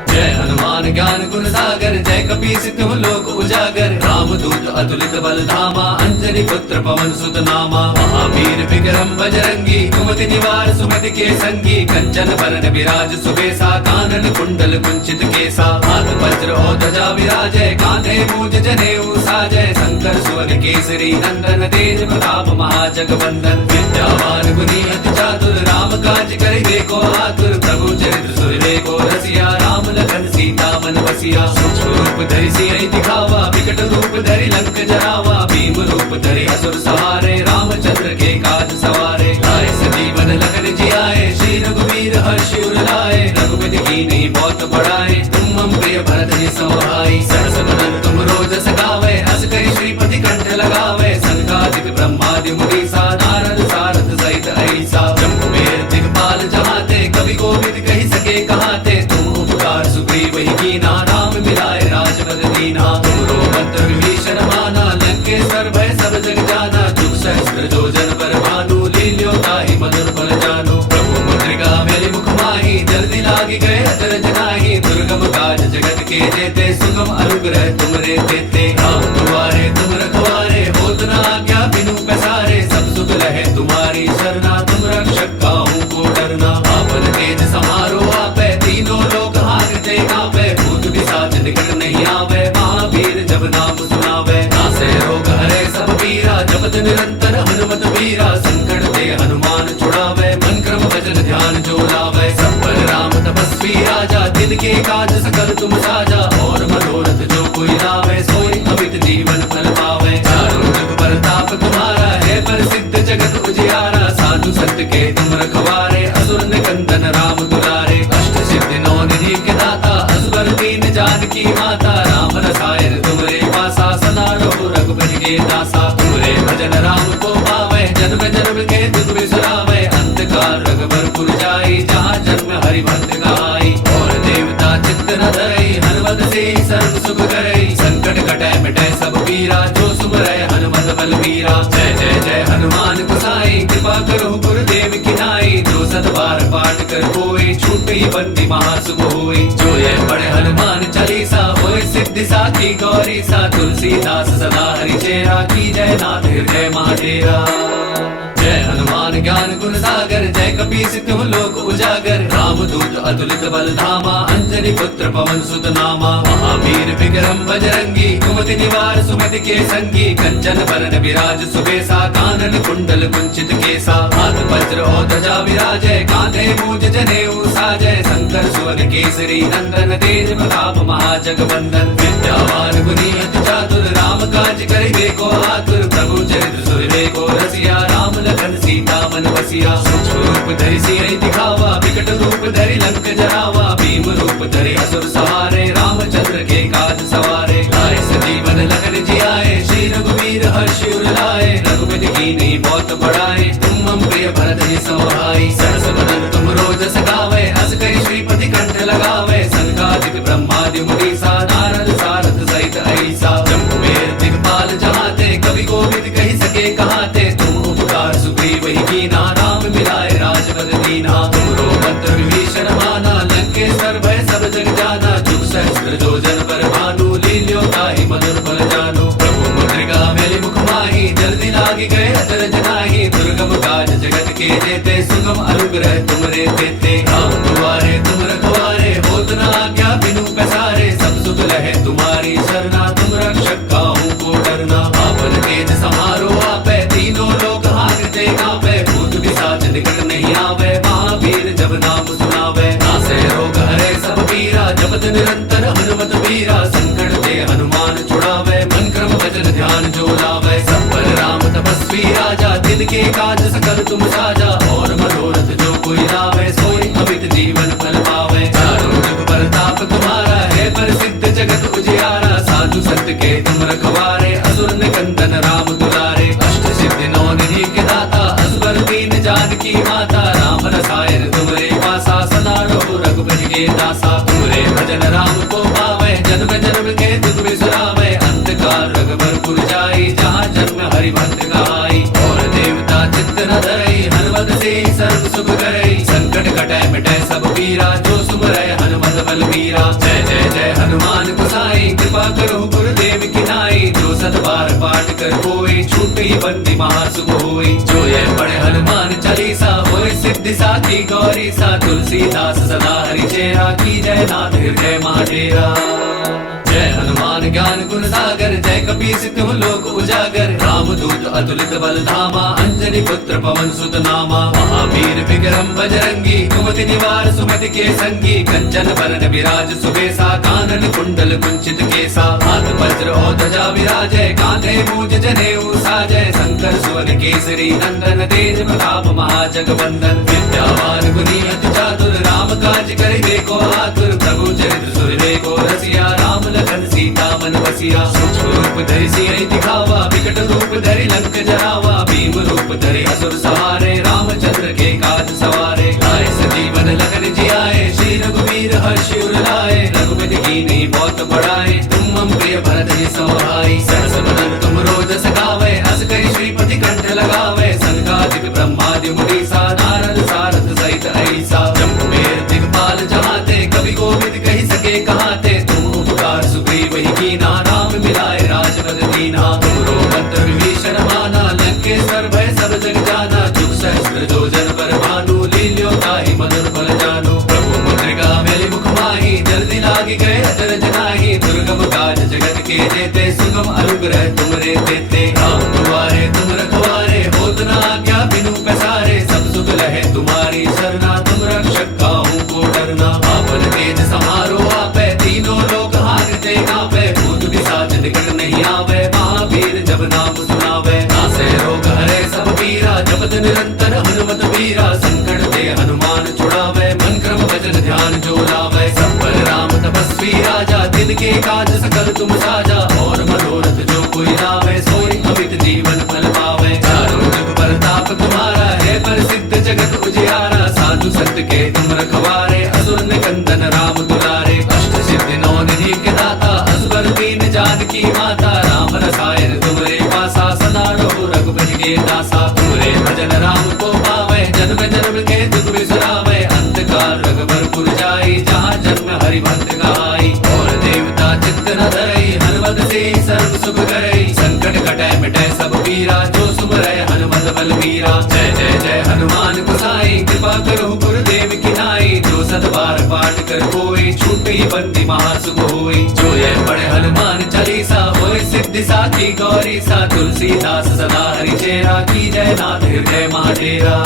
जय हनुमान ज्ञान गुण सागर, जय कपीस तिहुँ लोक उजागर। राम दूत अतुलित बल धामा, अंजनी पुत्र पवन सुत नामा। महावीर विक्रम बजरंगी, कुमति निवार सुमति के संगी। कंचन बरन विराज सुबेसा, कानन कुंडल कुंचित केसा। हाथ वज्र और ध्वजा विराजय, कांधे मूज जनेऊ साजय। शंकर सुवन केसरी नंदन, तेज प्रताप महाजगवंदन। विद्यावान गुणी अति चातुर, राम काज करिबे को आतुर। प्रभु चरित्र सुनिबे को रसिया, राम लखन सीता मन बसिया। सूक्ष्म रूप धरि सियहि दिखावा, विकट रूप धरि लंक जरावा। भीम रूप धरि असुर सहारे, रामचंद्र के काज सवारे। लाए सजीवन लखन जियाए, श्री रघुवीर हर्षि उर लाए। रघुपति कीन्ही बहुत बड़ाई, तुम मम प्रिय भरत ही सहाई। सरस वदन तुम रोजस गावे, अस कहि श्रीपति कंठ लगावे। सनकादिक ब्रह्मादि मुनीसा, नारद सारथ सहित अहिसा। जम्बुवेर दिक्पाल जहाते, कवि कोविद कहि सके कहाते। तुम उपकार सुग्रीव ही कीन्हा, राम मिलाए राजपद दीन्हा। तुमरो मंत्र विभीषण माना, लंकेश्वर भय सब जग जाना। जुग सहस्त्र जो जन पर भानु, लील्यो ताहि मधुर फल जानु। प्रभु मुद्रिका मेलि मुख माहि, जल्दी लागी गए अचरज नाहि। दुर्गम काज जगत के जेते, सुगम अनुग्रह तुमरे तेते। राम दुआरे तुम रखवारे, होत न आज्ञा बिनु पैसारे। सब सुख लहे तुम्हारी सरना, तुम रक्षक काहू को डरना। आपन तेज समारो के काज सकल तुम साजा, और मनोरथ जो कोई लावे सोई अमित जीवन फल पावे। चारों जुग परताप तुम्हारा है प्रसिद्ध जगत उजियारा, साधु संत के तुम रखवारे असुर निकंदन राम दुलारे। अष्ट सिद्धि नौ निधि के दाता असबर दीन जानकी माता, राम रसायन तुमरे पासा सदा रहो रघुपति के दासा। तुमरे भजन राम को पावे जन्म जन्म के दुख बिसरावे, अंत काल रघुवर जाई जहाँ जन्म हरि भक्त गाई। और देवता चित्त न धरई हनुमत से सर्व सुख करई, संकट कटै मिटै सब पीरा जो सुमरै हनुमत बलबीरा। जय जय जय हनुमान गोसाई कृपा करो गुरुदेव की नाई, जो सत बार पाठ कर कोई छूटई बंदी महासुख होई। जो ये पढ़े हनुमान चालीसा होय सिद्धि साखी गौरी सा, तुलसीदास सदा हरि चेरा की जय नाथ हृदय महाडेरा। जय हनुमान ज्ञान गुण सागर, जय कपीस तिहुँ लोक उजागर। राम दूत अतुलित बल धामा, अंजनी पुत्र पवन सुत नामा। महावीर विक्रम बजरंगी, कुमति निवार सुमति के संगी। कंचन बरन विराज सुबेसा, कानन कुंडल कुंचित केसा। हाथ वज्र और ध्वजा विराजय, कांधे मूज जनेऊ साजय। शंकर सुवन केसरी नंदन, तेज प्रताप महाजगवंदन। विद्यावान गुणी अति चातुर, राम काज करिबे को आतुर। प्रभु चरित्र सुनिबे को रसिया, राम लखन सीता मन बसिया। सूक्ष्म रूप धरि सियहि दिखावा, विकट रूप धरि लंक जरावा। भीम रूप धरि असुर सहारे, रामचंद्र के काज सवारे। लाए सजीवन लखन जियाए, श्री रघुवीर हर्षि उर लाए। रघुपति कीन्ही बहुत बड़ाई, तुम मम प्रिय भरत ही सहाई। सहस बदन तुम रोजस गावे, अस कहि श्रीपति कंठ लगावे। सनकादिक ब्रह्मादि मुनीसा, नारद सारद सहित ऐसा। जम्बुवेर दिगपाल जहाते, कवि कोविद कहि सके कहाते। तुम उपकार सुग्रीव ही कीना, राम मिलाए राजपद दीना। तुमरो मंत्र विभीषण माना, लंकेश्वर भय सब जग जाना। जुग सहस्त्र जो जन पर भानु, लील्यो ताहि मधुर फल जानु। प्रभु मुद्रिका मेलि मुख माहि, जल्दी लागी गए अचरज नाहि। दुर्गम काज जगत के जेते, सुगम अनुग्रह तुमरे तेते। राम दुआरे तुम रखवारे, होत न आज्ञा बिनु पैसारे। सब सुख लहे तुम्हारी सरना, तुम रक्षक काहू को डरना। आपन तेज समारो आपै, तीनों लोक हारते कांपै। भूत पिशाच निकट नहीं आवे, महावीर जब नाम सुनावे। नासै रोग हरै सब पीरा, जपत निरंतर हनुमत बीरा। संकट ते हनुमान छुड़ावे, मन क्रम वचन ध्यान जो लावे। सब पर राम तपस्वी राजा, दिन के काज सकल तुम साजा। और मनोरथ जो कोई लावे, सोई अमित जीवन फल पावे। चारों जुग परताप तुम्हारा है प्रसिद्ध जगत उजियारा। साधु संत के तुम रखवारे, असुर निकंदन राम दुलारे। अष्ट सिद्धि नौ निधि के दाता, असबर दीन जानकी माता। राम रसायन तुमरे पासा, सदा रहो रघुपति के दासा। तुमरे भजन राम को पावे, जन्म जन्म के दुख बिसरावे। अंत काल रघुवर जाई, जहाँ जन्म हरि भक्त गाई। और देवता चित्त न धरई हनुमत से सर्व सुख करई। संकट कटै मिटै सब पीरा, जो सुमरै हनुमत बलबीरा। जय जय जय हनुमान गोसाई कृपा करो गुरुदेव की नाई। जो सत बार पाठ कर कोई छूटई बंदी महासुख होई। जो ये पढ़े हनुमान चालीसा होय सिद्धि साखी गौरी सा। तुलसीदास सदा हरि चेरा की जय नाथ हृदय महाडेरा। जय हनुमान ज्ञान गुण सागर, जय कपीस तिहुँ लोक उजागर। राम दूत अतुलित बल धामा, अंजनी पुत्र पवन सुत नामा। महावीर विक्रम बजरंगी, कुमति निवार सुमति के संगी। कंचन बरन विराज सुबेसा, कानन कुंडल कुंचित केसा। हाथ वज्र और ध्वजा विराजय, कांधे मूज जनेऊ साजय। शंकर सुवन केसरी नंदन, तेज प्रताप महाजगवंदन। विद्यावान गुणी अति चातुर, राम काज करिबे को आतुर। प्रभु चरित्र सुनिबे को रसिया, राम लखन सीता मन बसिया। सूक्ष्म रूप धरि सियहि दिखावा, विकट रूप धरि लंक जरावा। भीम रूप धरि असुर सहारे, रामचंद्र के काज सवारे। लाए सजीवन लखन जियाए, श्री रघुवीर हर्षि उर लाए। रघुपति कीन्ही बहुत बड़ाई, तुम मम प्रिय भरत ही सहाई। सहस बदन तुम रोजस गावे, अस कहि श्रीपति कंठ लगावे। सनकादिक ब्रह्मादि मुनीसा, नारद सारद सहित ऐसा। जम्बुवेर दिगपाल जहाते, कवि कोविद कहि सके कहाते। तुम उपकार सुग्रीव ही कीना, राम मिलाए राजपद दीना। तुमरो मंत्र विभीषण माना, लंकेश्वर भय सब जग जाना। जुग सहस्त्र जो जन पर भानु, लील्यो ताहि मधुर फल जानु। प्रभु मुद्रिका मेलि मुख माहि, जल्दी लागी गए अचरज नाहि। दुर्गम काज जगत के जेते, सुगम अनुग्रह तुमरे तेते। राम दुआरे तुम रखवारे, होत न आज्ञा बिनु पैसारे। सब सुख लहे तुम्हारी सरना, तुम रक्षक काहू को डरना। आपन तेज समारो निरंतर हनुमत वीरा संकट ते हनुमान छुड़ावे मन क्रम भजन ध्यान जो लावे सब पर राम तपस्वी राजा दिन के काज सकल तुम साजा और मनोरथ जो कोई लावे सोई अमित जीवन फल पावे चारों जुग परताप तुम्हारा है प्रसिद्ध जगत उजियारा साधु संत के तुम रखवारे असुर निकंदन राम दुलारे अष्ट सिद्धि नौ निधि के दाता असबर दीन जानकी माता राम रसायन तुमरे पासा सदा रहो रघुपति के दासा तुमरे भजन राम को पावे जन्म जन्म के दुख बिसरावे अंत काल रघुवर जाई जहाँ जन्म हरि भक्त गाई और देवता चित्त न धरई हनुमत से सर्व सुख करई संकट कटै मिटै सब पीरा जो सुमरै हनुमत बल वीरा जय जय जय हनुमान गोसाई कृपा करो गुरुदेव की नाई जो सत बार पाठ कर कोई छूटी बंदी महासुख होई जो ये पढ़े हनुमान चालीसा होए सिद्धि साखी गौरी सा तुलसीदास सदा हरि चेरा की जय नाथ हृदय महाडेरा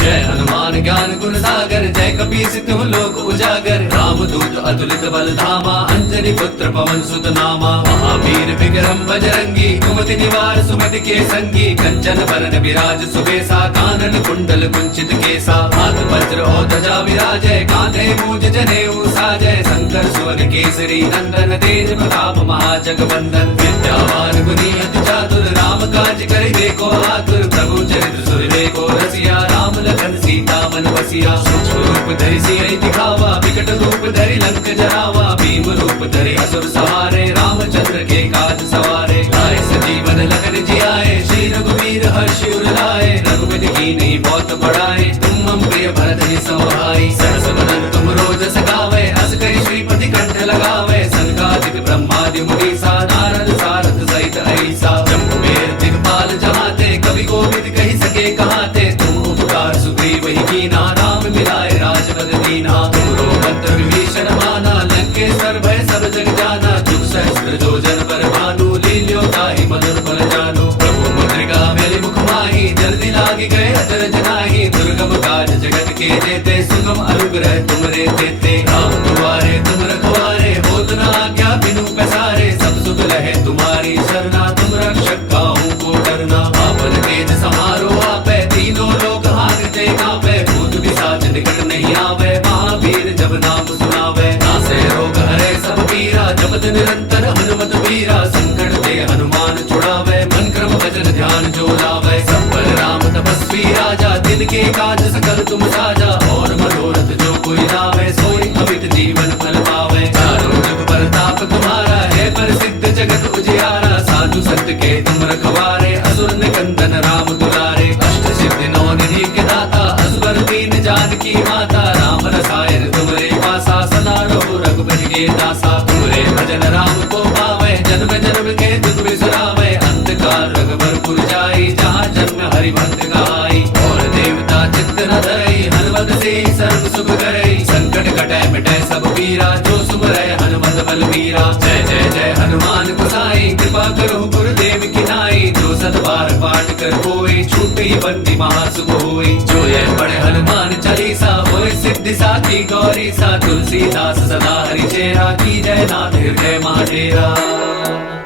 जय हनुमान ज्ञान गुण सागर जय कपीस तिहुँ लोक उजागर राम दूत अतुलित बल धामा अंजनी पुत्र पवन सुत नामा महावीर विक्रम बजरंगी कुमति निवार सुमति के संगी कंचन बरन विराज सुबेसा कानन कुंडल कुंचित केसा हाथ वज्र और ध्वजा विराजय कांधे मूज जनेऊ साजय शंकर सुवन केसरी नंदन तेज प्रताप महाजगवंदन विद्यावान गुनी अति चातुर राम काज करिबे को आतुर प्रभु चरित्र सुनिबे को रसिया राम लखन सीता मन बसिया सूक्ष्म रूप धरि सियहि दिखावा विकट रूप धरि लंक जरावा भीम रूप धरि असुर सहारे रामचंद्र के काज सवारे लाए सजीवन लखन जियाए श्री रघुवीर हर्षि उर लाए रघुपति कीन्ही बहुत बड़ाए तुम मम प्रिय भरत ही सहाई सहस बदन तुम रोज सगावे अस कहि श्रीपति कंठ लगावे सनकादिक ब्रह्मादि मुनीसा नारद सारद सहित ऐसा जम्बुवेर दिगपाल जहाते कवि कोविद कहि सके कहाते तुम उपकार सुग्रीव ही कीना राम मिलाए राजपद दीना तुमरो मंत्र विभीषण माना लंकेश्वर भय सब जग जाना जुग सहस्त्र जो जन पर भानु लील्यो ताहि मधुर फल जानो प्रभु मुद्रिका मेलि मुख माहि जल्दी लागी गए अचरज नाहि दुर्गम काज जगत के जेते सुगम अनुग्रह तुमरे देते राम दुआरे तुम रखवारे होत न आज्ञा बिनु पैसारे सब सुख लहे तुम्हारी शरणा तुम रक्षक काहू को डरना आपन तेज समारो आपै तीनों लोक हारते कांपै भूत पिशाच निकट नहीं आवे महावीर जब नाम सुनावे नासे रोग हरे सब पीरा जपत निरंतर हनुमत वीरा संकट ते हनुमान छुड़ावे मन क्रम भजन ध्यान जो लावे सब पर राम तपस्वी राजा दिन के काज सकल तुम साजा और मनोरथ जो कोई लावे सोई अमित जीवन फल पावे चारों जुग परताप तुम्हारा है प्रसिद्ध जगत उजियारा साधु संत के तुम रखवारे असुर निकंदन राम दुलारे अष्ट सिद्धि नौ निधि के दाता असबर दीन जानकी माता राम रसायन तुमरे पासा सदा रहो रघुपति के दासा तुमरे भजन राम को पावे जन्म जन्म के दुख बिसरावे अंत काल रघुवर जाई जहाँ जन्म हरि भक्त गाई और देवता चित्त न धरई हनुमत से सर्व सुख करई संकट कटै मिटै सब पीरा जो सुमरै हनुमत बल वीरा जय जय जय हनुमान गोसाई कृपा करो गुरुदेव की नाई जो सत बार पाठ कर कोई छूटी बंदी महासुख होई जो ये पढ़े हनुमान चालीसा होए सिद्धि साखी गौरी सा तुलसीदास सदा हरि चेरा की जय नाथ हृदय महाडेरा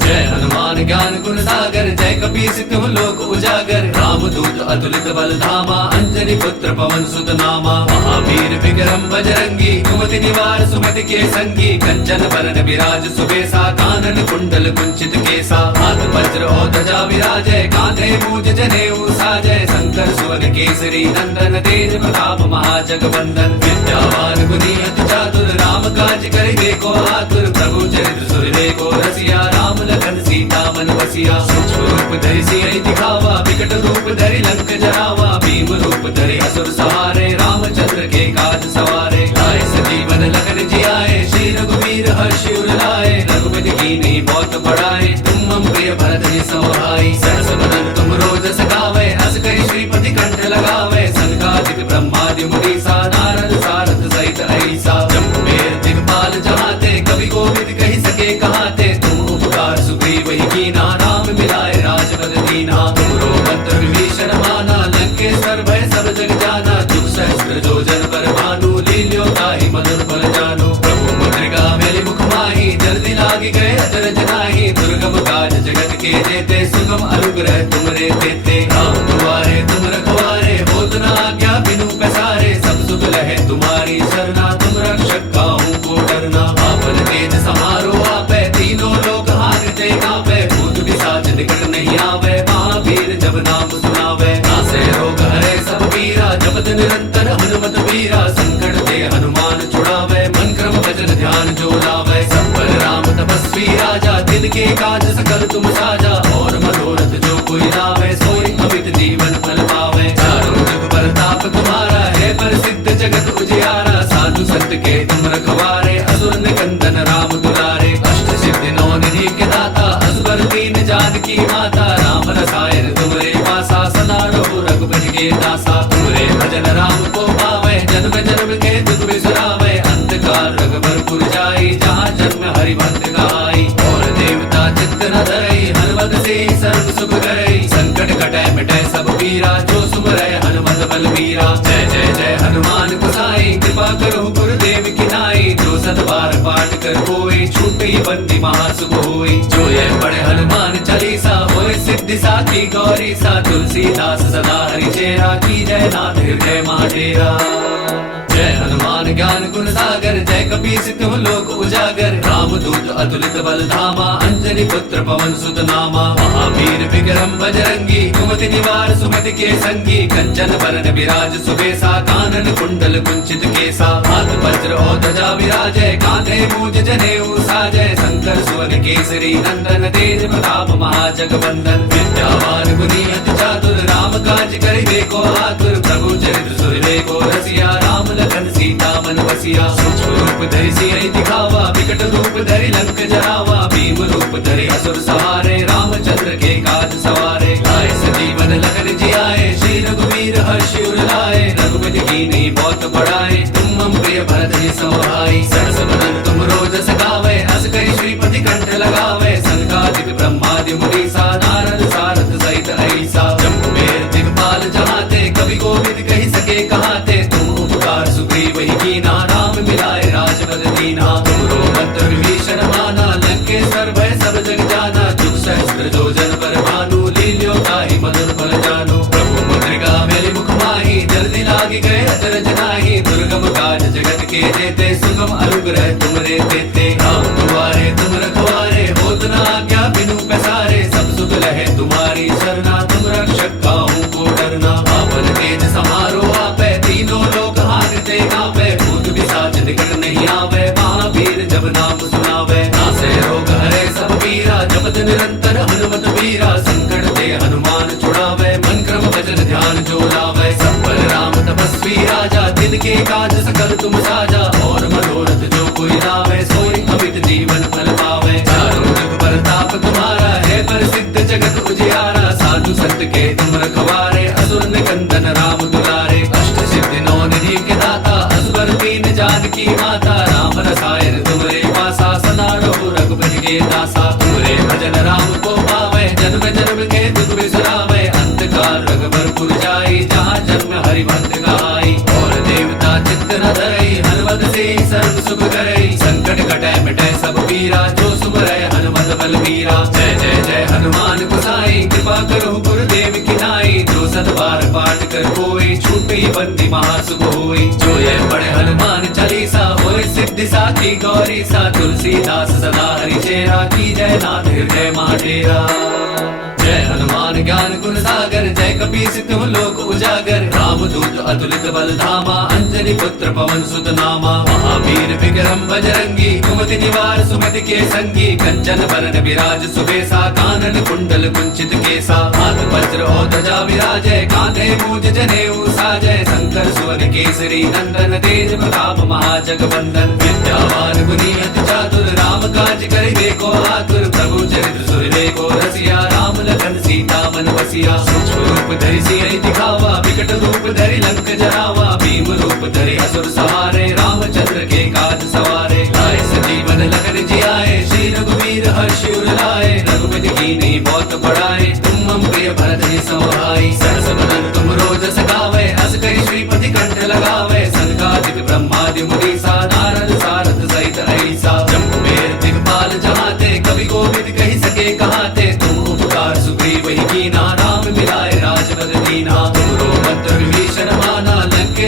जय हनुमान ज्ञान गुण सागर जय कपीस तिहुँ लोक उजागर राम दूत अतुलित बल धामा अंजनी पुत्र पवन सुत नामा महावीर विक्रम बजरंगी कुमति निवार सुमति के संगी कंचन बरन विराज सुबेसा कानन कुंडल कुंचित केसा हाथ वज्र और ध्वजा विराजय कांधे मूज जनेऊ साजय शंकर सुवन केसरी नंदन तेज प्रताप महाजगवंदन विद्यावान गुनी अति चातुर राम काज करिबे को आतुर प्रभु चरित्र सुनिबे को रसिया राम लखन सीता मन बसिया सूक्ष्म रूप धरि सियहि दिखावा विकट रूप धरि लंक जरावा भीम रूप धरि असुर सहारे रामचंद्र के काज सवारे लाए सजीवन लखन जियाए श्री रघुवीर हर्षि उर लाए रघुपति कीन्ही बहुत बड़ाए तुम मम प्रिय भरत ही सहाई सहस बदन तुम रोज सगावे अस कहि श्रीपति कंठ लगावे सनकादिक ब्रह्मादि मुनीसा नारद सारद सहित ऐसा जम्बुवेर दिगपाल जहाते कवि कोविद कहि सके कहाते तुम उपकार सुग्रीव ही कीना राम मिलाए राजपद दीना तुमरो मंत्र विभीषण माना लंकेश्वर भय सब जग जाना जुग सहस्त्र जो जन पर भानु लील्यो ताहि मधुर फल जानो प्रभु मुद्रिका मेलि मुख माहि जल्दी लागी गए अचरज नाहि दुर्गम काज जगत के जेते सुगम अनुग्रह तुमरे देते राम दुआरे तुम रखवारे वीरा संकट ते हनुमान छुड़ावे मन क्रम भजन ध्यान जो लावे सब पर राम तपस्वी राजा दिन के काज सकल तुम साजा और मनोरथ जो कोई लावे सोई अमित जीवन फल पावे चारों जुग परताप तुम्हारा है प्रसिद्ध जगत उजियारा साधु संत के तुम रखवारे असुर निकंदन राम दुलारे अष्ट सिद्धि नौ निधि के दाता असवर दीन जानकी माता राम रसायन तुमरे पासा सदा रहो रघुपति के दासा तुमरे भजन राम को पावे जन्म जन्म के दुख बिसरावे अंतकाल रघुबरपुर जाई जहाँ जन्म हरि भक्त गाई और देवता चित्त न धरई हनुमत से सर्व सुख करई संकट कटै मिटै सब पीरा जो सुमरै हनुमत बलबीरा जय जय जय हनुमान गोसाई कृपा करो गुरुदेव की नाई जो सत बार पाठ कर कोई छूटे बंदी महासुख होई जो ये पढ़े हनुमान चालीसा होए सिद्धि साखी गौरी सा तुलसीदास सदा हरि चेरा की जय नाथ हृदय महाडेरा जय हनुमान ज्ञान गुण सागर जय कपीस तुम लोक उजागर राम दूत अतुलित बल धामा अंजनी पुत्र पवन सुत नामा महावीर विक्रम बजरंगी कुमति निवार सुमति के संगी कंचन बरन विराज सुबेसा कानन कुंडल कुंचित केसा हाथ वज्र और ध्वजा विराजय कांधे मूज जनेऊ साजय शंकर सुवन केसरी नंदन तेज प्रताप महाजगवंदन विद्यावान गुणी अति चातुर राम काज करिबे को आतुर प्रभु चरित्र सुनिबे को रसिया राम लखन सीता मन बसिया सूक्ष्म रूप धरि सियहि दिखावा विकट रूप धरि लंक जरावा भीम रूप धरि असुर सहारे रामचंद्र के काज सवारे लाए सजीवन लखन जियाए श्री रघुवीर हर्षि उर लाए रघुपति कीन्ही बहुत बड़ाए तुम मम प्रिय भरत ही सहाई सरस बदन तुम रोज सगावे अस कहि श्रीपति कंठ लगावे सनकादिक ब्रह्मादि मुनीसा नारद सारद सहित ऐसा जम्बुमेर दिगपाल जहाते कवि कोविद कहि सके कहाते तुम उपकार सुग्रीव ही कीना राम मिलाए राजपद दीना तुमरो मंत्र विभीषण माना लंकेश्वर भय सब जग जाना जुग सहस्त्र जो जन पर भानु लील्यो ताहि मधुर फल जानो प्रभु मुद्रिका मेलि मुख माहि जल्दी लागी गए अचरज नाहि दुर्गम काज जगत के जेते सुगम अनुग्रह तुमरे तेते राम दुआरे तुम रखवारे होत न आज्ञा बिनु पैसारे सब सुख लहे तुम्हारी सरना तुम रक्षक काहू को डरना आपन तेज समारो आपै तीनों लोक हारते कांपै भूत पिशाच निकट नहीं आवे महावीर जब नाम सुनावे नासे रोग हरे सब पीरा जपत निरंतर हनुमत वीरा संकट ते हनुमान छुड़ावे मन क्रम भजन ध्यान जो लावे सब पर राम तपस्वी राजा दिन के काज सकल तुम साजा और मनोरथ जो कोई लावे सोई अमित जीवन फल पावे चारों जुग परताप तुम्हारा है प्रसिद्ध जगत उजियारा साधु संत के तुम रखवारे असुर निकंदन राम दुलारे अष्ट सिद्धि नौ निधि के दाता असवर दीन जानकी माता राम रसायन तुमरे पासा सदा रहो रघुपति के दासा तुमरे भजन राम को पावे जन्म जन्म के दुख बिसरावे अंतकाल रघुबरपुर जाई जहाँ जन्म हरि भक्त गाई और देवता चित्त न धरई हनुमत से सर्व सुख करई संकट कटै मिटै सब पीरा जो सुमरै हनुमत बलबीरा जय जय जय हनुमान गोसाई कृपा करो गुरुदेव की नाई जो सत बार पाठ कर कोई छूटे बंदी महासुख होई जो ये पढ़े हनुमान चालीसा होए सिद्धि साखी गौरी सा तुलसीदास सदा हरि चेरा की जय नाथ हृदय महाडेरा जय हनुमान ज्ञान गुण सागर जय कपीस तुम लोक उजागर राम दूत अतुलित बल धामा अंजनी पुत्र पवन सुत नामा महावीर विक्रम बजरंगी कुमति निवार सुमति के संगी कंचन बरन विराज सुबेसा कानन कुंडल कुंचित केसा हाथ वज्र और ध्वजा विराजय कांधे मूज जनेऊ साजय शंकर सुवन केसरी नंदन तेज प्रताप महाजगवंदन विद्यावान गुणी अति चातुर राम काज करिबे को आतुर प्रभु चरित्र सुनिबे को रसिया राम लखन सीता मन बसिया सूक्ष्म रूप धरि सियहि दिखावा विकट रूप धरि लंक जरावा भीम रूप धरि असुर सहारे रामचंद्र के काज सवारे लाए सजीवन लखन जियाए श्री रघुवीर हर्षि उर लाए रघुपति कीन्ही बहुत बड़ाए तुम मम प्रिय भरत ही सहाई सरस बदन तुम रोज सगावे अस कहि श्रीपति कंठ लगावे सनकादिक ब्रह्मादि मुनीसा नारद सारद सहित ऐसा जम्बुमेर दिगपाल जहाते कवि कोविद कहि सके कहाते तुम उपकार सुग्रीव ही कीना राम मिलाए राजपद दीना तुमरो मंत्र विभीषण माना लंके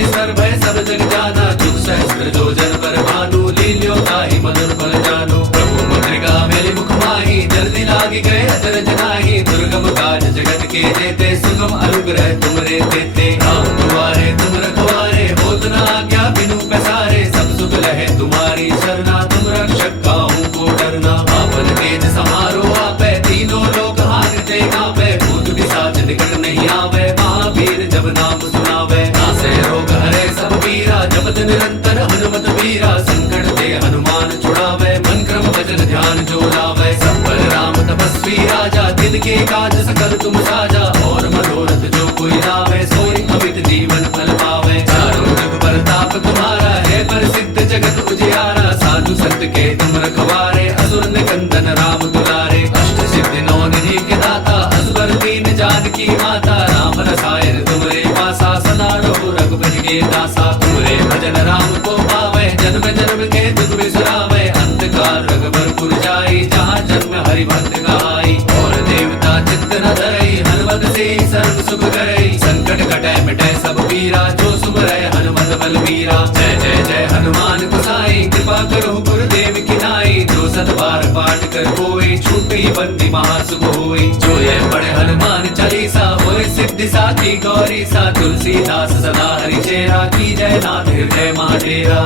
फल पावे। चारों जुग प्रताप तुम्हारा है प्रसिद्ध जगत उजियारा। साधु संत के तुम रखवारे असुर निकंदन राम दुलारे। अष्ट सिद्धि नौ निधि के दाता असबर दीन जानकी माता। राम रसायन तुमरे पासा सदा रहो रघुपति के दासा। तुमरे भजन राम को पावे जन्म जन्म के दुख बिसरावे। अंतकाल रघुबरपुर जाई जहाँ जन्म हरि भक्त गाई। और देवता चित्त न धरई हनुमत से सर्व सुख करई। संकट कटै मिटै सब पीरा जो सुमरै हनुमत बलबीरा। जय जय जय हनुमान गोसाई कृपा करो गुरुदेव की नाई। जो सत बार पाठ कर कोई छूटी बंदी महासुख होई। जो ये पढ़े हनुमान चालीसा होए सिद्धि साखी गौरी सा। तुलसीदास सदा हरि चेरा की जय नाथ हृदय महाडेरा।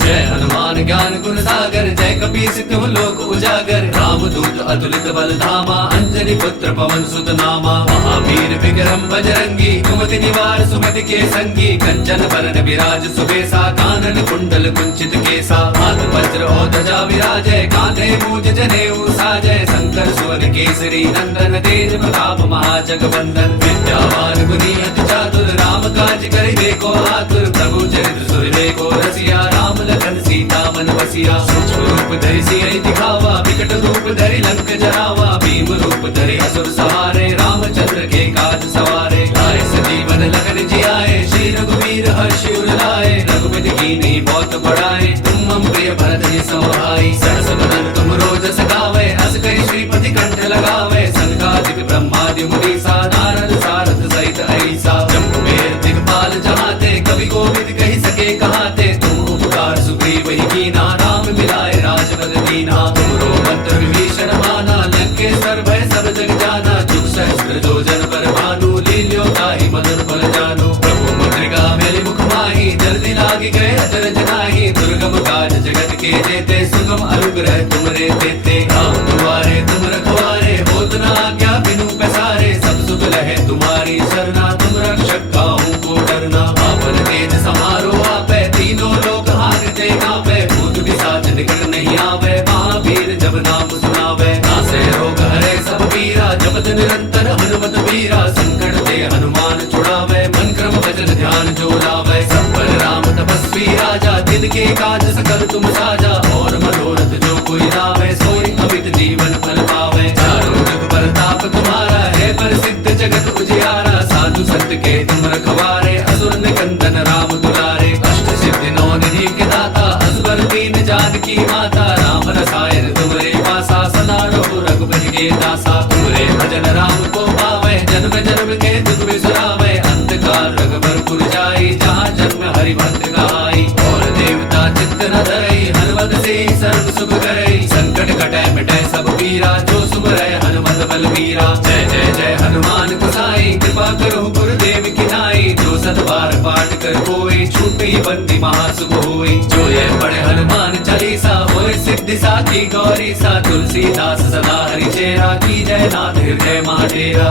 जय हनुमान ज्ञान गुण सागर जय कपीस तुम लोक उजागर। रामदूत अतुलित बल धामा अंजनी पुत्र पवन सुत नामा। महावीर विक्रम बजरंगी कुमति निवार सुमति के संगी। कंचन बरन विराज सुबेसा कानन कुंडल कुंचित केसा। हाथ वज्र और ध्वजा विराजय कांधे मूज जनेऊ साजय। शंकर सुवन केसरी नंदन तेज प्रताप महाजगवंदन। विद्यावान गुणी अति चातुर राम काज करिबे को आतुर। प्रभु चरित्र सुनिबे को रसिया राम लखन सीता मन बसिया। सूक्ष्म रूप धरि सियहि दिखावा विकट रूप धरि लंक जरावा। भीम रूप धरि असुर सहारे रामचंद्र के काज सवारे। लाए सजीवन लखन जियाए श्री रघुवीर हर्षि उर लाए। रघुपति कीन्ही बहुत बड़ाए तुम मम प्रिय भरत ही सहाई। सहस बदन तुम रोज सगावे अस कहि श्रीपति कंठ लगावे। सनकादिक ब्रह्मादि मुनीसा नारद सारथ सहित ऐसा। जम्बुमेर दिगपाल जहाते कवि कोविद कहि सके कहाते। तुम उपकार सुग्रीव ही कीना राम मिलाए राजपद दीना। तुमरो मंत्र विभीषण माना लंकेश्वर भय सब जग जाना। जुग सहस्त्र जो जन पर भानु लील्यो ताहि मधुर फल जानु। प्रभु मुद्रिका मेलि मुख माहि जल्दी लागी गए अचरज नाहि। दुर्गम काज जगत के जेते सुगम अनुग्रह तुमरे तेते। राम दुआरे तुम रखवारे होत न आज्ञा बिनु पैसारे। सब सुख लहे तुम्हारी सरना तुम रक्षक काहू को डरना। आपन तेज समारो आपै तीनों लोक हारते कांपै। भूत पिशाच निकट नहीं आवे महावीर जब नाम सुनावे। नासै रोग हरै सब पीरा जपत निरंतर हनुमत वीरा। संकट ते हनुमान छुड़ावे मन क्रम भजन ध्यान जो लावे। सब पर राम तपस्वी राजा दिन के काज सकल तुम साजा। और मनोरथ जो कोई लावे सोई अमित जीवन फल पावे। चारों जुग प्रताप तुम्हारा है प्रसिद्ध जगत उजियारा। साधु संत के तुम रखवारे असुर निकंदन राम दुलारे। अष्ट सिद्धि नौ निधि के दाता असबर दीन जानकी माता। राम रसायन तुमरे पासा सदा रहो रघुपति के दासा। तुमरे भजन राम को पावे जन्म जन्म के दुख बिसरावे। अंतकाल रघुबरपुर जाई जहाँ जन्म हरि भक्त गाई। और देवता चित्त न धरई हनुमत से सर्व सुख करई। संकट कटै मिटै सब पीरा जो सुमरै हनुमत बलबीरा। जय जय जय हनुमान गोसाई कृपा करो गुरुदेव की नाई। जो सत बार पाठ कर कोई छूटी बंदी महासुख होई। जो ये पढ़े हनुमान चालीसा होए सिद्धि साखी गौरी सा। तुलसीदास सदा हरि चेरा की जय नाथ हृदय महाडेरा।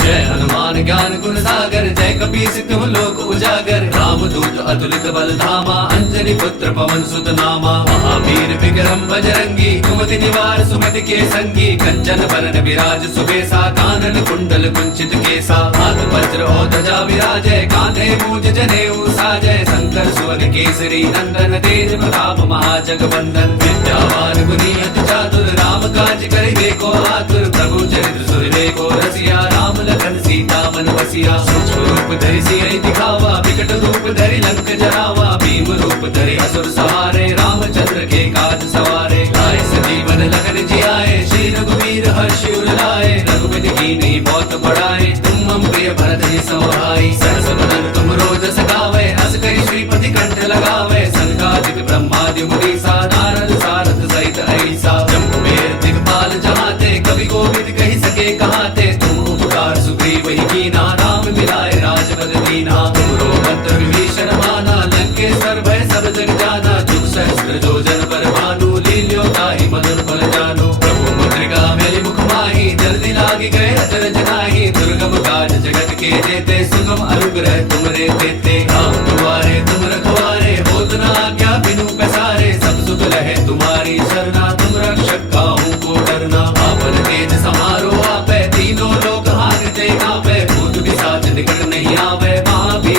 जय हनुमान ज्ञान गुण सागर जय कपीस तुम लोक उजागर। रामदूत अतुलित बल धामा अंजनी पुत्र पवन सुत नामा। महावीर विक्रम बजरंगी कुमति निवार सुमति के संगी। कंचन बरन विराज सुबेसा कानन कुंडल कुंचित केसा। हाथ वज्र और ध्वजा विराजय कांधे मूज जनेऊ साजय। शंकर सुवन केसरी नंदन तेज प्रताप महाजगवंदन। विद्यावान गुणी अति चातुर राम काज करिबे को आतुर। प्रभु चरित्र सुनिबे को रसिया राम लखन सीता मन बसिया। सूक्ष्म रूप धरि सियहि दिखावा विकट रूप धरि लंक जरावा। भीम रूप धरि असुर सहारे रामचंद्र के काज सवारे। लाए सजीवन लखन जियाए श्री रघुवीर हर्षि उर लाए। रघुपति कीन्ही बहुत बड़ाए तुम मम प्रिय भरत ही सहाई। सहस बदन तुम रोज सगावे अस कहि श्रीपति कंठ लगावे। सनकादिक ब्रह्मादि मुनीसा नारद सारथ सहित ऐसा। जम्बुमेर दिगपाल जहाते कवि कोविद कहि सके कहाते। तुम उपकार सुग्रीव ही कीना राम मिलाए राजपद दीना। तुमरो मंत्र विभीषण माना लंकेश्वर भय सब जग जाना। जुग सहस्त्र जो जन पर भानु लील्यो ताहि मधुर फल जानु। प्रभु मुद्रिका मेलि मुख माहि जल्दी लागी गए अचरज नाहि। दुर्गम काज जगत के जेते सुगम अनुग्रह तुमरे तेते। राम दुआरे तुम रखवारे होत न आज्ञा बिनु पैसारे। सब सुख लहे तुम्हारी सरना तुम रक्षक काहू को डरना। आपन तेज समारो आपै तीनों लोक हारते कांपै। भूत पिशाच निकट नहीं आवे महावीर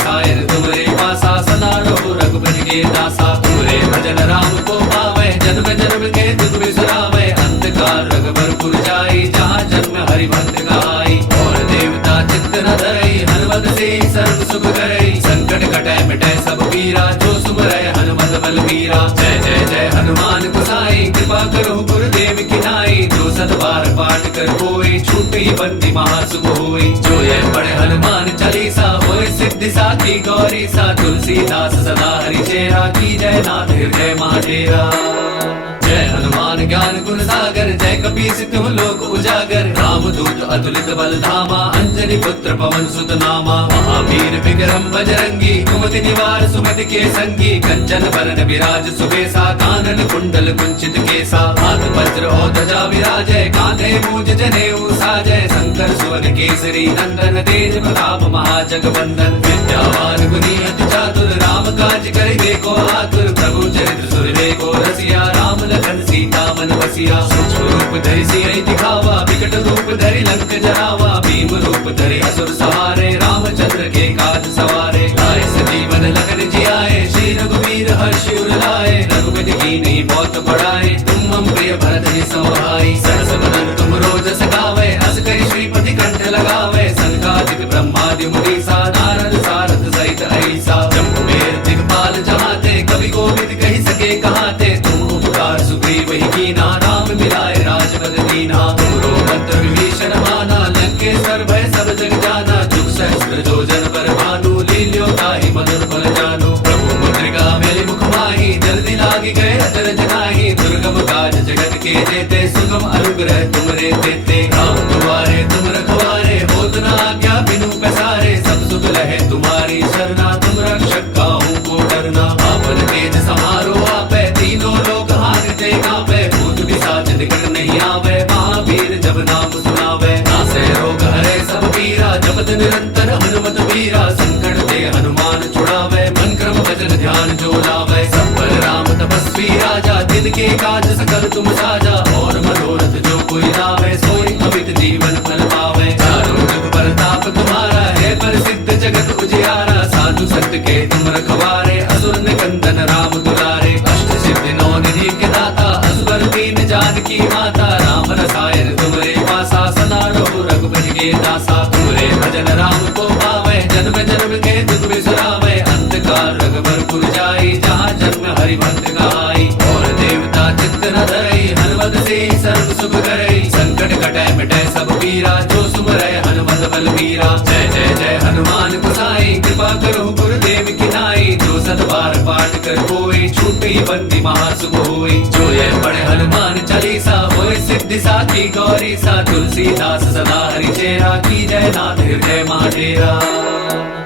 रसायन तुमरे पासा, सदा रहो रघुपति के दासा। तुमरे भजन राम को पावे, जन्म जन्म के दुख बिसरावे। अंधकार रघुबरपुर जाई, जहाँ जन्म हरि भक्त गाई। और देवता चित्त न धरई, हनुमत से सर्व सुख करई। संकट कटै मिटै सब पीरा, जो सुमरै हनुमत बलबीरा। जय जय जय हनुमान गोसाई, कृपा करो गुरुदेव की नाई। जो सत बार पाठ कर कोई, छूटी बंदी महासुख होई। जो ये पढ़े हनुमान चालीसा, होय सिद्धि साखी गौरी सा। तुलसीदास सदा हरि चेरा, की जय नाथ हृदय महाडेरा। जय हनुमान ज्ञान गुण सागर, जय कपीस तिहुँ लोक उजागर। रामदूत अतुलित बल धामा, अंजनी पुत्र पवन सुत नामा। महावीर विक्रम बजरंगी, कुमति निवार सुमति के संगी। कंचन बरन विराज सुबेसा, कानन कुंडल कुंचित केसा। हाथ वज्र और ध्वजा विराजय, कांधे मूज जनेऊ साजय। शंकर सुवन केसरी नंदन, तेज प्रताप महाजगवंदन। विद्यावान गुणी अति चातुर, राम काज करिबे को आतुर। प्रभु चरित्र सुनिबे को रसिया, राम लखन सीता मन बसिया। सूक्ष्म रूप धरि सियहि दिखावा, विकट रूप धरि लंक जरावा। भीम रूप धरि असुर सहारे, रामचंद्र के काज सवारे। लाए सजीवन लखन जियाए, श्री रघुवीर हर्षि उर लाए। रघुपति कीन्ही बहुत बड़ाई, तुम मम प्रिय भरत ही सहाई। सहस बदन तुम रोजस गावे, अस कहि श्रीपति कंठ लगावे। सनकादिक ब्रह्मादि मुनीसा, नारद सारथ सहित ऐसा। जम्बुबेर दिगपाल जहाते, कवि कोविद कहि सके कहाते। तुम उपकार सुग्रीव ही कीना, राम मिलाए राजपद दीना। तुमरो मंत्र विभीषण माना, लंकेश्वर भय सब जग जाना। जुग सहस्त्र जो जन पर भानु, लील्यो ताहि मधुर फल जानु। प्रभु मुद्रिका मेलि मुख माहि, जल्दी लागी गए अचरज नाहि। दुर्गम काज जगत के जेते, सुगम अनुग्रह तुमरे तेते। राम दुआरे तुम रखवारे, होत न आज्ञा बिनु पैसारे। सब सुख लहे तुम्हारी शरणा, तुम रक्षक काहू को डरना। आपन तेज समारो आपै, तीनों लोक हारते कांपै। भूत पिशाच निकट नहीं आवे, महावीर जब नाम सुनावे। नासै रोग हरै सब पीरा, जपत निरंतर हनुमत वीरा। संकट ते हनुमान छुड़ावे, मन क्रम वचन ध्यान जो लावे। सब पर राम तपस्वी राजा, दिन के काज सकल तुम साजा। और मनोरथ जो कोई लावे, सोई अमित जीवन फल पावे। चारों जुग परताप तुम्हारा है, प्रसिद्ध जगत उजियारा। साधु संत के तुम रखवारे, असुर निकंदन राम दुलारे। अष्ट सिद्धि नौ निधि के दाता, असबर दीन जानकी माता। राम रसायन तुमरे पासा, सदा रहो रघुपति के दासा। तुमरे भजन राम को पावे, जन्म जन्म के दुख बिसरावे। अंधकार रघुबरपुर जाई, जहाँ जन्म हरि भक्त गाई। और देवता चित्त न धरई, हनुमत से सर्व सुख करई। संकट कटै मिटै सब पीरा, जो सुमरै हनुमत बलबीरा। जय जय जय हनुमान गोसाई, कृपा करो गुरुदेव की नाई। जो सत बार पाठ कर कोई, छूटी बंदी महासुख होई। जो ये पढ़े हनुमान चालीसा, होय सिद्धि साखी गौरी सा। तुलसीदास सदा हरि चेरा, की जय नाथ हृदय महाडेरा।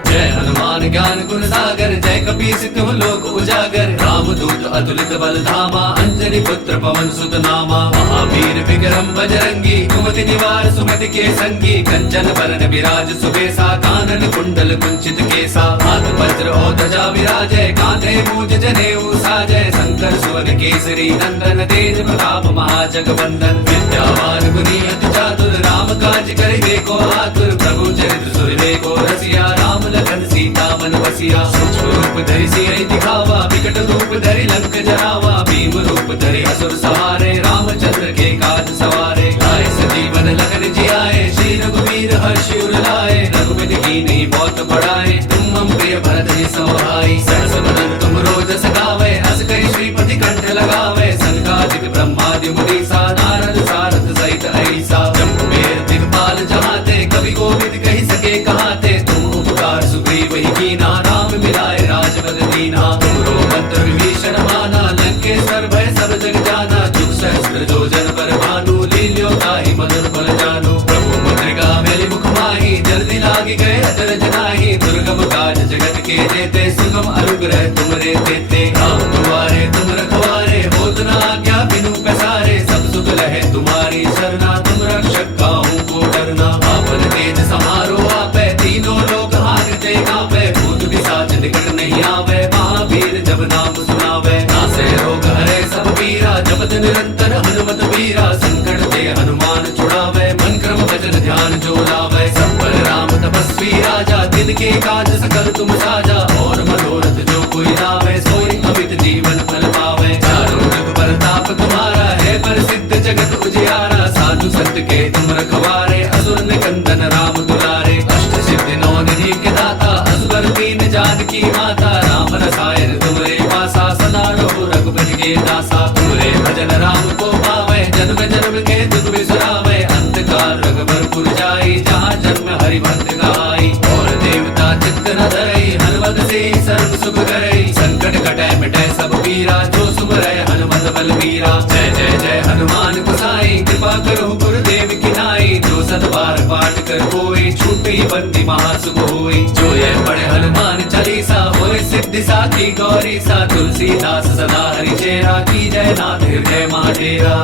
जय हनुमान ज्ञान गुण सागर, जय कपीस तिहुँ लोक उजागर। रामदूत अतुलित बल धामा, अंजनी पुत्र पवन सुत नामा। महावीर विक्रम बजरंगी, कुमति निवार सुमति के संगी। कंचन बरन विराज सुबेसा, कानन कुंडल कुंचित केसा। हाथ वज्र और ध्वजा विराजय, कांधे मूज जनेऊ साजय। शंकर सुवन केसरी नंदन, तेज प्रताप महाजगवंदन। विद्यावान गुणी अति चातुर, राम काज करिबे को आतुर। प्रभु चरित्र सुनिबे को रसिया, राम लखन सीता मन बसिया। सूक्ष्म रूप धरि सियहि दिखावा, विकट रूप धरि लंक जरावा। भीम रूप धरि असुर सहारे, रामचंद्र के काज सवारे। लाए सजीवन लखन जियाए, श्री रघुवीर हर्षि उर लाए। रघुपति कीन्ही बहुत बड़ाई, तुम मम प्रिय भरत ही सहाई। सहस बदन तुम रोजस गावे, अस कहि श्रीपति कंठ लगावे। सनकादिक ब्रह्मादि मुनीसा, नारद सारथ सहित ऐसा। जम्बुबेर दिगपाल जहाते, कवि कोविद कहि सके कहाते। तुम उपकार सुग्रीव ही कीना, राम मिलाए राजपद दीना। तुमरो मंत्र विभीषण माना, लंकेश्वर भय सब जग जाना। जुग सहस्त्र जो जन पर भानु, लील्यो ताहि मधुर फल जानु। प्रभु मुद्रिका मेलि मुख माहि, जल्दी लागी गए अचरज नाहि। दुर्गम काज जगत के जेते, सुगम अनुग्रह तुमरे तेते। राम दुआरे तुम रखवारे, होत न आज्ञा बिनु पैसारे। सब सुख लहे तुम्हारी शरणा, तुम रक्षक काहू को डरना। आपन तेज समारो आपै, तीनों लोक हारते कांपै। भूत पिशाच निकट नहीं आवे, महावीर जब नाम सुनावे। नासै रोग हरै सब पीरा, जपत निरंतर हनुमत वीरा। संकट ते हनुमान छुड़ावे, मन क्रम वचन ध्यान जो लावे। सब पर राम तपस्वी राजा, दिन के काज सकल तुम साजा, और मनोरथ जो कोई लावे सोई अमित जीवन फल पावे। चारों जुग परताप तुम्हारा है प्रसिद्ध जगत उजियारा, साधु संत के तुम रखवारे असुर निकंदन राम दुलारे। अष्ट सिद्धि नौ निधि के दाता असबर दीन जानकी माता, राम रसायन तुमरे पासा सदा रहो रघुपति के दासा। तुमरे भजन राम को पावे जन्म जन्म के दुख बिसरावे, अंत काल रघुबर जाई जहाँ जन्म हरि भक्त गाई। और देवता चित्त न धरई हनुमत से सर्व सुख करई, संकट कटै मिटै सब पीरा जो सुमरै हनुमत बलबीरा। जय जय जय हनुमान गोसाई कृपा करो गुरुदेव की नाई, जो सत बार पाठ कर कोई छूटी बंदी महासुख होई। जो ये पढ़े हनुमान चालीसा होए सिद्धि साखी गौरी सा, तुलसीदास सदा हरि चेरा की जय नाथ हृदय महाडेरा।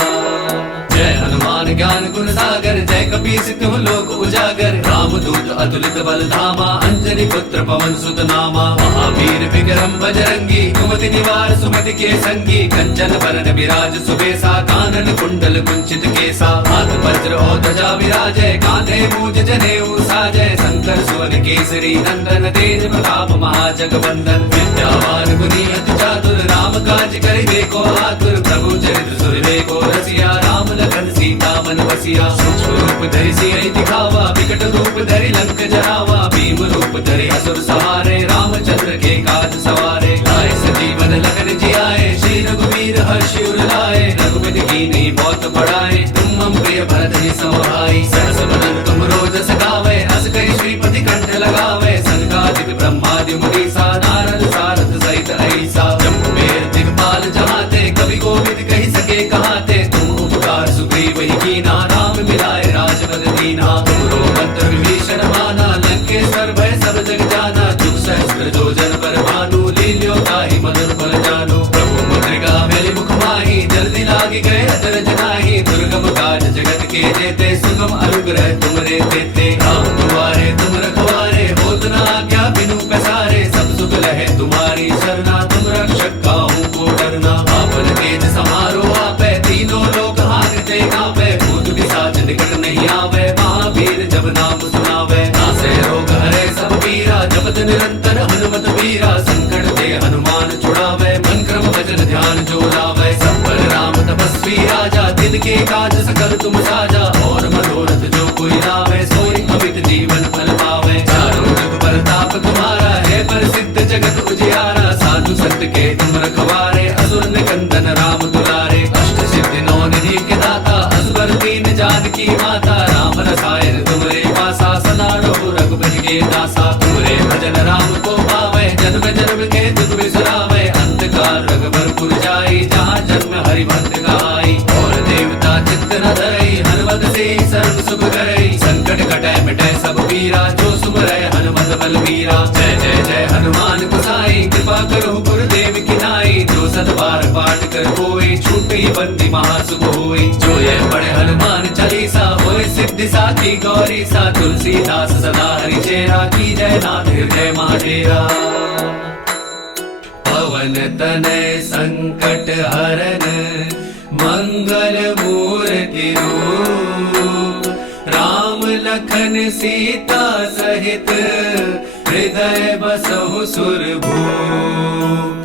जय हनुमान ज्ञान गुण सागर, जय कपीस तिहुँ लोक उजागर। राम दूत अतुलित बल धामा, अंजनी पुत्र पवन सुत नामा। महावीर विक्रम बजरंगी, कुमति निवार सुमति के संगी। कंचन बरन विराज सुबेसा, कानन कुंडल कुंचित केसा। हाथ वज्र और ध्वजा विराजय, कांधे मूज जनेऊ साजय। शंकर सुवन केसरी नंदन, तेज प्रताप महाजगवंदन। विद्यावान गुणी अति चातुर, राम काज करिबे को आतुर। प्रभु चरित्र सुनिबे को रसिया, राम लखन सीता मन बसिया। सूक्ष्म रूप धरि सियहि दिखावा, विकट रूप धरि लंक जरावा। भीम रूप धरि असुर सहारे, रामचंद्र के काज सवारे। लाए सजीवन लखन जियाए, श्री रघुवीर हर्षि उर लाए। रघुपति कीन्ही बहुत बड़ाई, तुम मम प्रिय भरत ही सहाई। सहस बदन तुम रोजस गावे, अस कहि श्रीपति कंठ लगावे। सनकादिक ब्रह्मादि मुनीसा, नारद सारद सहित ऐसा। जम्बुवेर दिक्पाल जहाते, कवि कोविद कहि सके कहाते। तुम उपकार सुग्रीव ही कीना, राम मिलाए राजपद दीना। तुमरो मंत्र विभीषण माना, लंकेश्वर भय सब जग जाना। जुग सहस्त्र जो जन पर भानु, लील्यो ताहि मधुर फल जानु। प्रभु मुद्रिका मेलि मुख माहि, जल्दी लागी गए अचरज नाहि। दुर्गम काज जगत के जेते, सुगम अनुग्रह तुमरे तेते। राम दुआरे तुम रखवारे, होत न आज्ञा बिनु पैसारे। सब सुख लहे तुम्हारी सरना, तुम रक्षक काहू को डरना। आपन तेज समारो आपै, तीनों लोक हारते कांपै। भूत पिशाच निकट नहीं आवे, महावीर जब नाम सुनावे। नासै रोग हरै सब पीरा, जपत निरंतर हनुमत वीरा। संकट ते हनुमान छुड़ावे, मन क्रम वचन ध्यान जो लावे। सब पर राम तपस्वी राजा, दिन के काज सकल तुम साजा। और मनोरथ जो कोई लावे, सोई अमित जीवन फल पावे। चारों जुग परताप तुम्हारा है प्रसिद्ध जगत उजियारा। साधु संत के तुम रखवारे, असुर निकंदन राम दुलारे। अष्ट सिद्धि नौ निधि के दाता, असबर दीन जानकी माता। राम रसायन तुमरे पासा, सदा रहो रघुपति के दासा। तुमरे भजन राम को पावे, जन्म जन्म के दुख बिसरावे। अंत काल रघुबर जाई, जहाँ जन्म हरि भक्त गाई। और देवता चित्त न धरई हनुमत से सर्व सुख करई। संकट कटै मिटै सब पीरा, जो सुमरै हनुमत बलबीरा। जय जय जय हनुमान गोसाई कृपा करो गुरुदेव की नाई। जो सत बार पाठ कर कोई छूटी बंदी महासुख होई। जो ये पढ़े हनुमान चालीसा होए सिद्धि साखी गौरी सा। तुलसीदास सदा हरि चेरा की जय नाथ हृदय महाडेरा। पवन तनय संकट हरन, मंगल मूर्ति रूप। राम लखन सीता सहित, हृदय बसहु सुरभूप।